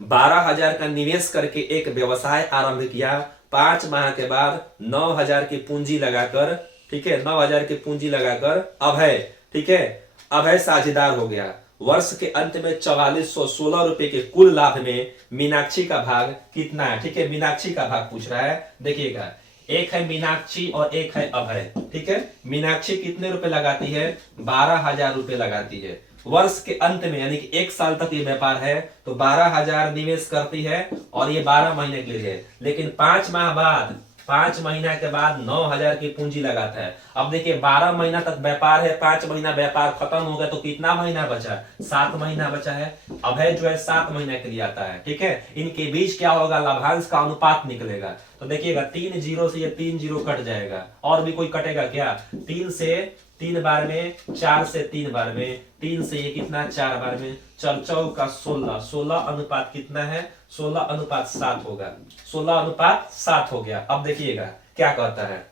12,000 का निवेश करके एक व्यवसाय आरंभ किया। 5 माह के बाद 9,000 की पूंजी लगाकर, ठीक है, 9,000 की पूंजी लगाकर अभय, ठीक है, अभय साझेदार हो गया। वर्ष के अंत में 4416 रुपए के कुल लाभ में मीनाक्षी का भाग कितना है। ठीक है, मीनाक्षी का भाग पूछ रहा है। देखिएगा, एक है मीनाक्षी और एक है अभय। ठीक है, मीनाक्षी कितने रुपए लगाती है, 12,000 रुपए लगाती है। वर्ष के अंत में यानी कि 1 साल तक ये व्यापार है तो 12,000 निवेश करती है और ये 12 महीने के लिए है। लेकिन 5 माह बाद, 5 महीना के बाद 9,000 की पूंजी लगाता है। अब देखिए 12 महीना तक व्यापार है, 5 महीना व्यापार खत्म हो गया तो कितना महीना बचा, 7 महीना बचा है। अभय जो है 7 महीने के लिए आता है। ठीक है, इनके बीच क्या होगा, लाभांश का अनुपात निकलेगा। तो देखिएगा 3 जीरो से ये 3 जीरो कट जाएगा। और भी कोई कटेगा क्या, 3 से 3 बार में, 4 से 3 बार में, 3 से ये कितना 4 बार में, चल चौका 16, 16 अनुपात कितना है, 16 अनुपात 7 होगा। 16 अनुपात 7 हो गया। अब देखिएगा क्या कहता है,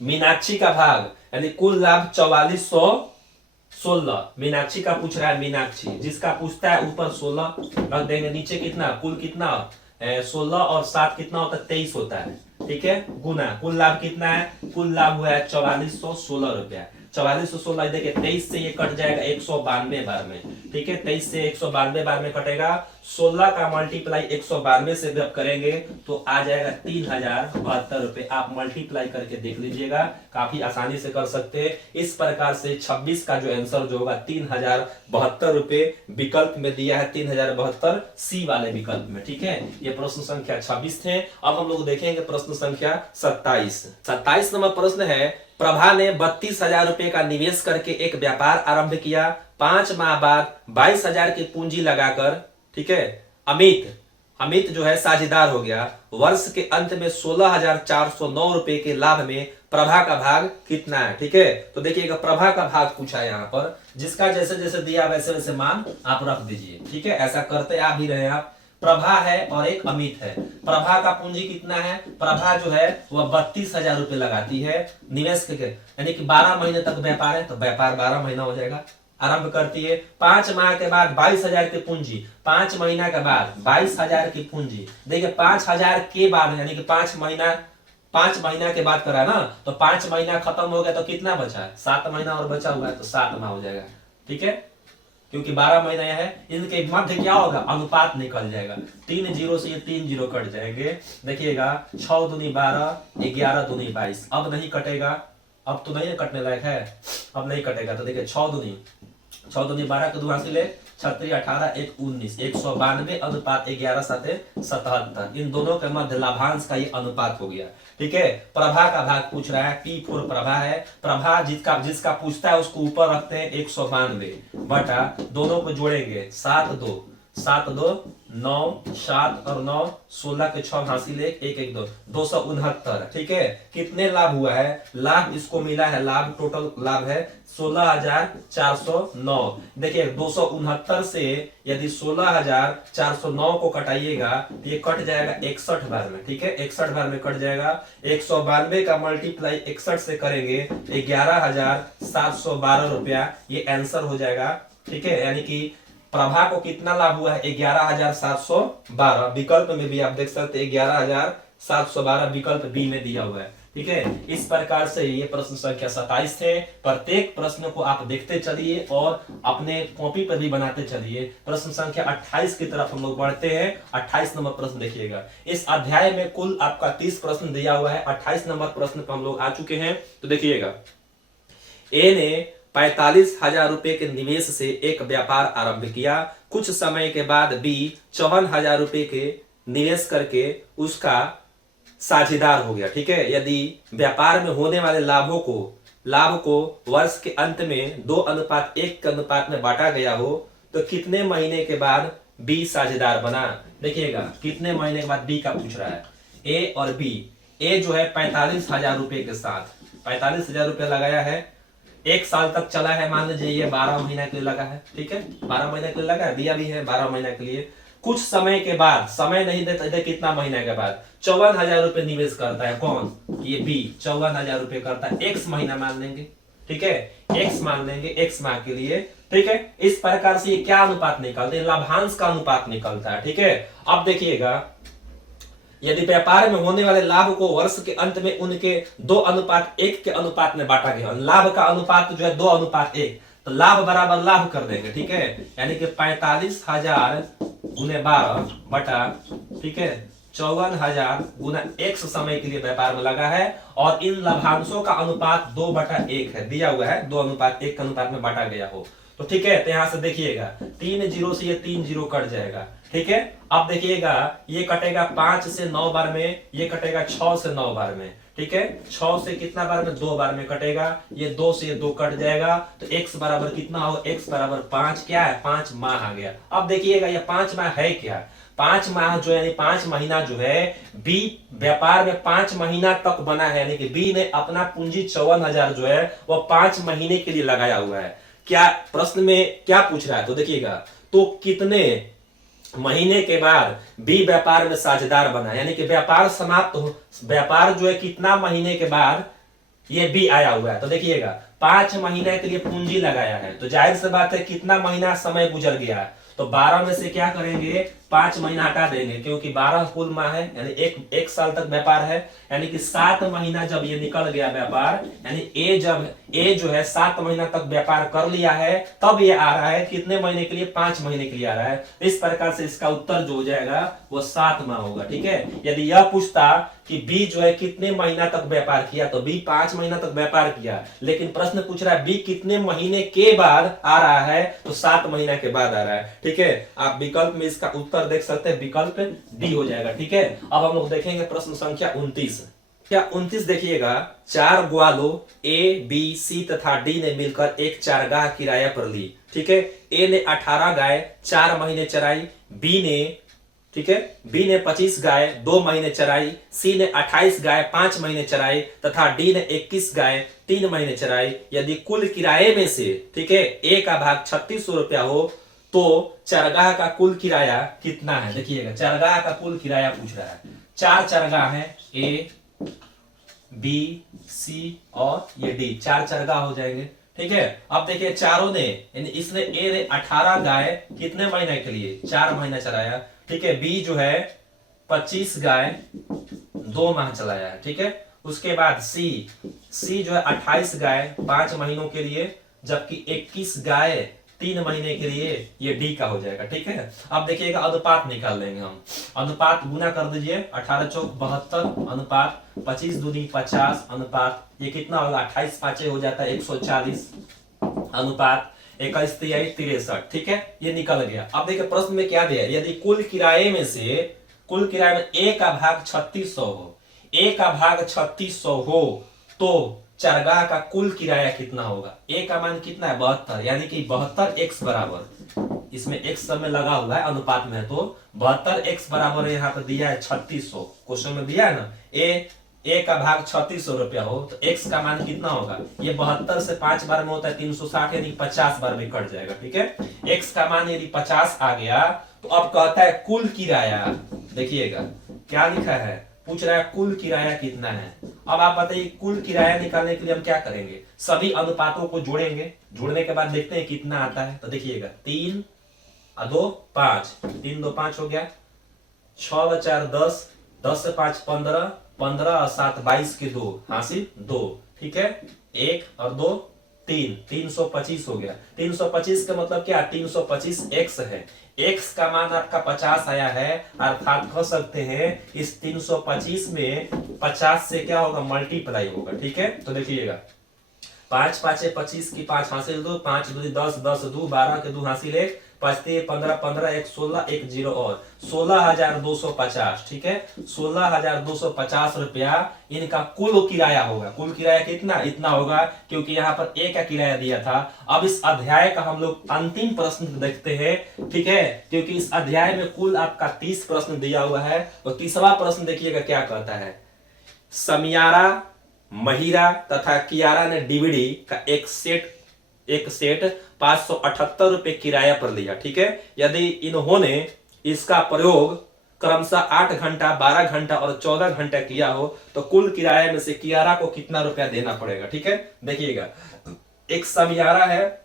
मीनाक्षी का भाग यानी कुल लाभ 4416, मीनाक्षी का पूछ रहा है। मीनाक्षी जिसका पूछता है ऊपर 16 रख देंगे, नीचे कितना, कुल कितना 16 और 7 कितना होता है, 23 होता है। ठीक है, गुना कुल लाभ कितना है, कुल लाभ हुआ है 4416 रुपया। 4416 देखिए 23 से ये कट जाएगा 192 बार में। ठीक है, 23 से 192 बार में कटेगा। 16 का मल्टीप्लाई 192 से जब करेंगे तो आ जाएगा 3,072 रुपए। आप मल्टीप्लाई करके देख लीजिएगा, काफी आसानी से कर सकते हैं। इस प्रकार से 26 का जो आंसर जो होगा 3,072 रुपए विकल्प में दिया है, 3,072 सी वाले विकल्प में। ठीक है, ये प्रश्न संख्या 26 थे। अब हम लोग देखेंगे प्रश्न संख्या 27। 27 नंबर प्रश्न है, प्रभा ने 32,000 रुपए का निवेश करके एक व्यापार आरंभ किया। 5 माह बाद 22,000 की पूंजी लगाकर, ठीक है, अमित जो है साझेदार हो गया। वर्ष के अंत में 16,409 रुपए के लाभ में प्रभा का भाग कितना है। ठीक है, तो देखिएगा प्रभा का भाग पूछा है यहाँ पर, जिसका जैसे जैसे दिया वैसे वैसे मान आप रख दीजिए। ठीक है, ऐसा करते आ भी रहे आप। प्रभा है और एक अमित है। प्रभा का पूंजी कितना है, प्रभा जो है वह 32,000 रुपए लगाती है निवेश करके, यानी कि 12 महीने तक व्यापार है तो व्यापार 12 महीना हो जाएगा। आरंभ करती है। 5 माह के बाद 22,000 की पूंजी, 5 महीना के बाद 22,000 की पूंजी। देखिए 5,000 के बाद यानी कि 5 महीना के बाद करा ना, तो 5 महीना खत्म हो गया तो कितना बचा, 7 महीना और बचा हुआ है तो 7 माह हो जाएगा। ठीक है, क्योंकि 12 महीना है, इनके मध्य क्या होगा, अनुपात निकल जाएगा। 3 जीरो से ये 3 जीरो कट जाएंगे। देखिएगा 6 दूनी 12, 11 दूनी 22। अब नहीं कटेगा, अब तो नहीं कटने लायक है, अब नहीं कटेगा। तो देखिए 6 दूनी 6 दूनी 12 के 2 हासिल है 36 18 1 19 192 अनुपात 11 7 77। इन दोनों के मध्य लाभांश का ये अनुपात हो गया। ठीक है, प्रभा का भाग पूछ रहा है, P4 प्रभा है। प्रभा जिसका जिसका पूछता है उसको ऊपर रखते हैं 192 बटा दोनों को जोड़ेंगे 7 2 7 2 9 7 और 9 16 के 6 हासिल 1 1 1 2 269। ठीक है, कितने लाभ हुआ है? लाभ इसको मिला है, लाभ टोटल लाभ है 16,409। देखिए 269 से यदि 16,409 को कटाइएगा तो ये कट जाएगा 61 बार में। ठीक है, 61 बार में कट जाएगा। 192 का मल्टीप्लाई 61 से करेंगे 11,712 रुपया ये आंसर हो जाएगा। ठीक है, यानी कि प्रभा को कितना लाभ हुआ है? 11,712। विकल्प में भी आप देख सकते हैं 11,712 विकल्प बी में दिया हुआ है। ठीक है, इस प्रकार से ये प्रश्न संख्या 27 थे। प्रत्येक प्रश्न को आप देखते चलिए और अपने कॉपी पर भी बनाते चलिए। प्रश्न संख्या 28 की तरफ हम लोग बढ़ते हैं। 28 नंबर प्रश्न देखिएगा। इस अध्याय में कुल आपका 30 प्रश्न दिया हुआ है। 28 नंबर प्रश्न पर हम लोग आ चुके हैं। तो देखिएगा, ए ने 45,000 रुपए के निवेश से एक व्यापार आरंभ किया। कुछ समय के बाद बी 54,000 रुपए के निवेश करके उसका साझेदार हो गया। ठीक है, यदि व्यापार में होने वाले लाभ को वर्ष के अंत में 2:1 के अनुपात में बांटा गया हो तो कितने महीने के बाद बी साझेदार बना? देखिएगा, कितने महीने के बाद बी का पूछ रहा है। ए और बी, ए जो है 45,000 रुपए के साथ 45,000 रुपए लगाया है, 1 साल तक चला है, मान लीजिए ये 12 महीना के लिए लगा है। ठीक है, 12 महीने के लिए लगा है, दिया भी है 12 महीना के लिए। कुछ समय के बाद, समय नहीं देते कितना महीने के बाद 54,000 रुपए निवेश करता है। कौन? ये बी 54,000 रुपए करता है। एक्स महीना मान लेंगे। ठीक है, एक्स मान लेंगे, एक्स माह के लिए। ठीक है, इस प्रकार से ये क्या अनुपात निकालते हैं? लाभांश का अनुपात निकलता है। ठीक है, अब देखिएगा, यदि व्यापार में होने वाले लाभ को वर्ष के अंत में उनके 2:1 के अनुपात में बांटा गया, लाभ का अनुपात जो है 2:1, तो लाभ बराबर लाभ कर देंगे। ठीक है, यानी कि 45,000 गुने 12 बटा, ठीक है, 54,000 गुना x समय के लिए व्यापार में लगा है और इन लाभांशों का अनुपात 2/1 है, दिया हुआ है 2:1 के अनुपात में बांटा गया हो। तो ठीक है, तो यहां से देखिएगा 3 0 से ये 3 0 कट जाएगा। ठीक है, अब देखिएगा ये कटेगा 5 से 9 बार में, ये कटेगा 6 से 9 बार में। ठीक है, 6 से कितना बार में? 2 बार में कटेगा। ये 2 से ये 2 कट जाएगा तो x बराबर कितना होगा? x बराबर 5 क्या है? 5 माह आ गया। अब देखिएगा ये 5 माह है क्या? 5 माह जो है यानी 5 महीना जो है बी व्यापार में 5 महीना तक बना है, यानी कि बी ने अपना पूंजी 54,000 जो है वह 5 महीने के लिए लगाया हुआ है। क्या प्रश्न में क्या पूछ रहा है? तो देखिएगा, तो कितने महीने के बाद बी व्यापार में साझेदार बना, यानी कि व्यापार समाप्त हो, व्यापार जो है कितना महीने के बाद ये बी आया हुआ है। तो देखिएगा 5 महीने के लिए पूंजी लगाया है, तो जाहिर सी बात है कितना महीना समय गुजर गया है, तो 12 में से क्या करेंगे? 5 महीना हटा देंगे, क्योंकि 12 कुल माह है, यानी एक साल तक व्यापार है, यानी कि 7 महीना जब ये निकल गया व्यापार, यानी ए जो है 7 महीना तक व्यापार कर लिया है, तब ये आ रहा है कितने महीने के लिए? 5 महीने के लिए आ रहा है। इस प्रकार से इसका उत्तर जो हो जाएगा वो 7 माह होगा। ठीक है, यदि यह पूछता कि बी जो है कितने महीना तक व्यापार किया, तो बी 5 महीना तक व्यापार किया, लेकिन प्रश्न पूछ रहा है बी कितने महीने के बाद आ रहा है, तो 7 महीना के बाद आ रहा है। ठीक है, आप विकल्प में इसका उत्तर देख सकते हैं, विकल्प डी हो जाएगा। ठीक है, अब हम लोग देखेंगे प्रश्न संख्या 29। क्या 29 देखिएगा, 4 ग्वालों ए बी सी तथा डी ने मिलकर एक चारगाह किराया पर ली। ठीक है, ए ने 18 गाय 4 महीने चराई, बी ने, ठीक है, बी ने 25 गाय 2 महीने चराई, सी ने 28 गाय 5 महीने चराई तथा डी ने 21 गाय 3 महीने चराई। यदि कुल किराए में से, ठीक है, ए का भाग 3600 रुपया हो तो चरगाह का कुल किराया कितना है? देखिएगा, चरगाह का कुल किराया पूछ रहा है। 4 चरगाह है, ए बी सी और ये डी, 4 चरगाह हो जाएंगे। ठीक है, अब देखिए चारों ने, यानी इसने ए ने 18 गाय कितने महीने के लिए? 4 महीना चलाया। ठीक है, बी जो है 25 गाय 2 माह चलाया है। ठीक है, उसके बाद सी जो है 28 गाय 5 महीनों के लिए, जबकि 21 गाय 3 महीने के लिए, ये डी का हो जाएगा। ठीक है, अब देखिएगा अनुपात निकाल लेंगे हम। अनुपात गुना कर दीजिए, 18 चौक 72 अनुपात 25 दूनी 50 अनुपात ये कितना होगा? 28 5 हो जाता है 140 अनुपात 21 तिहाई 63, ठीक है, ये निकल गया। अब देखिए प्रश्न में क्या दिया है, यदि कुल किराए में ए का भाग 3600 हो, ए का भाग 3600 हो तो चरगाह का कुल किराया कितना होगा। ए का मान कितना है 72, यानी कि 72 x बराबर, इसमें x समय लगा हुआ है अनुपात में, तो 72 x बराबर यहाँ पर दिया है 3600, क्वेश्चन में दिया है ना। ए का भाग 3600 रुपया हो तो x का मान कितना होगा, ये 72 से 5 बार में होता है 360, यानी 50 बार में कट जाएगा, ठीक है। x का मान यदि 50 आ गया तो अब कहता है कुल किराया, देखिएगा क्या लिखा है, पूछ रहा है कुल किराया कितना है। अब आप बताइए कुल किराया निकालने के लिए हम क्या करेंगे, सभी अनुपातों को जोड़ेंगे, जोड़ने के बाद देखते हैं कितना आता है। तो देखिएगा 3 और 2 5, 3 2 5 हो गया, 6 और 4 10, 10 से 5 15, 15 और 7 22 के 2 हासिल 2, ठीक है, 1 और 2 3, 325 हो गया। 325 का मतलब क्या, 325 x है, x का मान आपका 50 आया है, अर्थात कह सकते हैं इस 325 में 50 से क्या होगा, मल्टीप्लाई होगा, ठीक है। तो देखिएगा 5 5 25 की 5 हासिल 2, 5 2 10, 10 2 12 के 2 हासिल 1, 5 3 15, 15 1 16, 1 0 और 16,250, ठीक है, 16,250 रुपया इनका कुल किराया होगा। कुल किराया कितना, इतना होगा, क्योंकि यहाँ पर ए का किराया दिया था। अब इस अध्याय का हम लोग अंतिम प्रश्न देखते हैं, ठीक है, क्योंकि इस अध्याय में कुल आपका 30 प्रश्न दिया हुआ है। तो 30वां प्रश्न देखिएगा क्या कहता है, समियारा, महिरा तथा कियारा ने डीवीडी का एक सेट 578 रुपए किराया पर लिया, ठीक है। यदि इन्होंने इसका प्रयोग क्रमशः 8 घंटा, 12 घंटा और 14 घंटा किया हो तो कुल किराए में से कियारा को कितना रुपया देना पड़ेगा, ठीक है। देखिएगा एक समियारा है,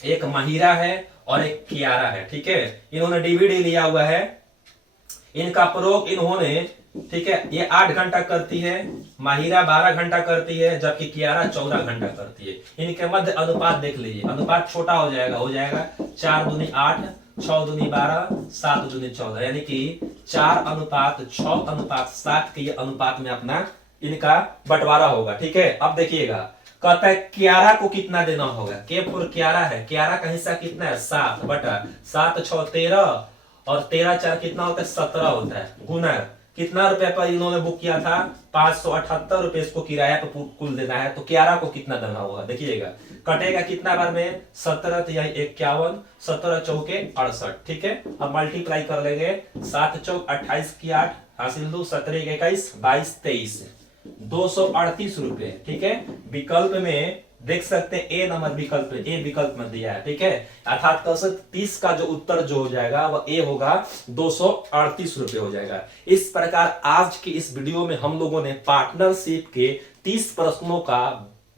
एक महिरा है और एक कियारा है, ठीक है। इन्होंने डीवीडी लिया हुआ है, इनका प्रयोग इन्होंने, ठीक है, ये 8 घंटा करती है, माहिरा 12 घंटा करती है, जबकि कियारा 14 घंटा करती है। इनके मध्य अनुपात देख लीजिए, अनुपात छोटा हो जाएगा 4 दूनी 8, 6 दूनी 12, 7 दूनी 14, यानी कि 4 अनुपात 6 अनुपात 7 के ये अनुपात में अपना इनका बंटवारा होगा, ठीक है। अब देखिएगा कहता है कियारा को कितना देना होगा, के फॉर कियारा है, कियारा का हिस्सा कितना है 7 बटा 7 6 13 और 13 4 कितना होता है 17 होता है, गुना कितना रुपए पर इन्होंने बुक किया था 578 रुपए, इसको किराया पर कुल देना है, तो कियारा को कितना देना होगा। देखिएगा कटेगा कितना बार में 17 यही 51, 17 चौके 68, ठीक है। अब मल्टीप्लाई कर लेंगे, 7 चौक 28 की 8 हासिल 2, 17 21 22 23, 238 रुपए, ठीक है। विकल्प में देख सकते हैं ए नंबर विकल्प, ए विकल्प में दिया है, ठीक है। अर्थात 30 का जो उत्तर जो हो जाएगा वह ए होगा, 238 रुपए हो जाएगा। इस प्रकार आज की इस वीडियो में हम लोगों ने पार्टनरशिप के 30 प्रश्नों का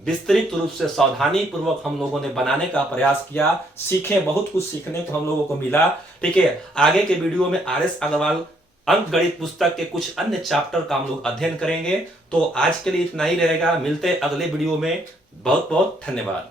विस्तृत रूप से सावधानी पूर्वक हम लोगों ने बनाने का प्रयास किया, सीखे, बहुत कुछ सीखने को हम लोगों को मिला, ठीक है। आगे के वीडियो में RS अग्रवाल अंक गणित पुस्तक के कुछ अन्य चैप्टर का हम लोग अध्ययन करेंगे। तो आज के लिए इतना ही रहेगा, मिलते हैं अगले वीडियो में। बहुत बहुत धन्यवाद।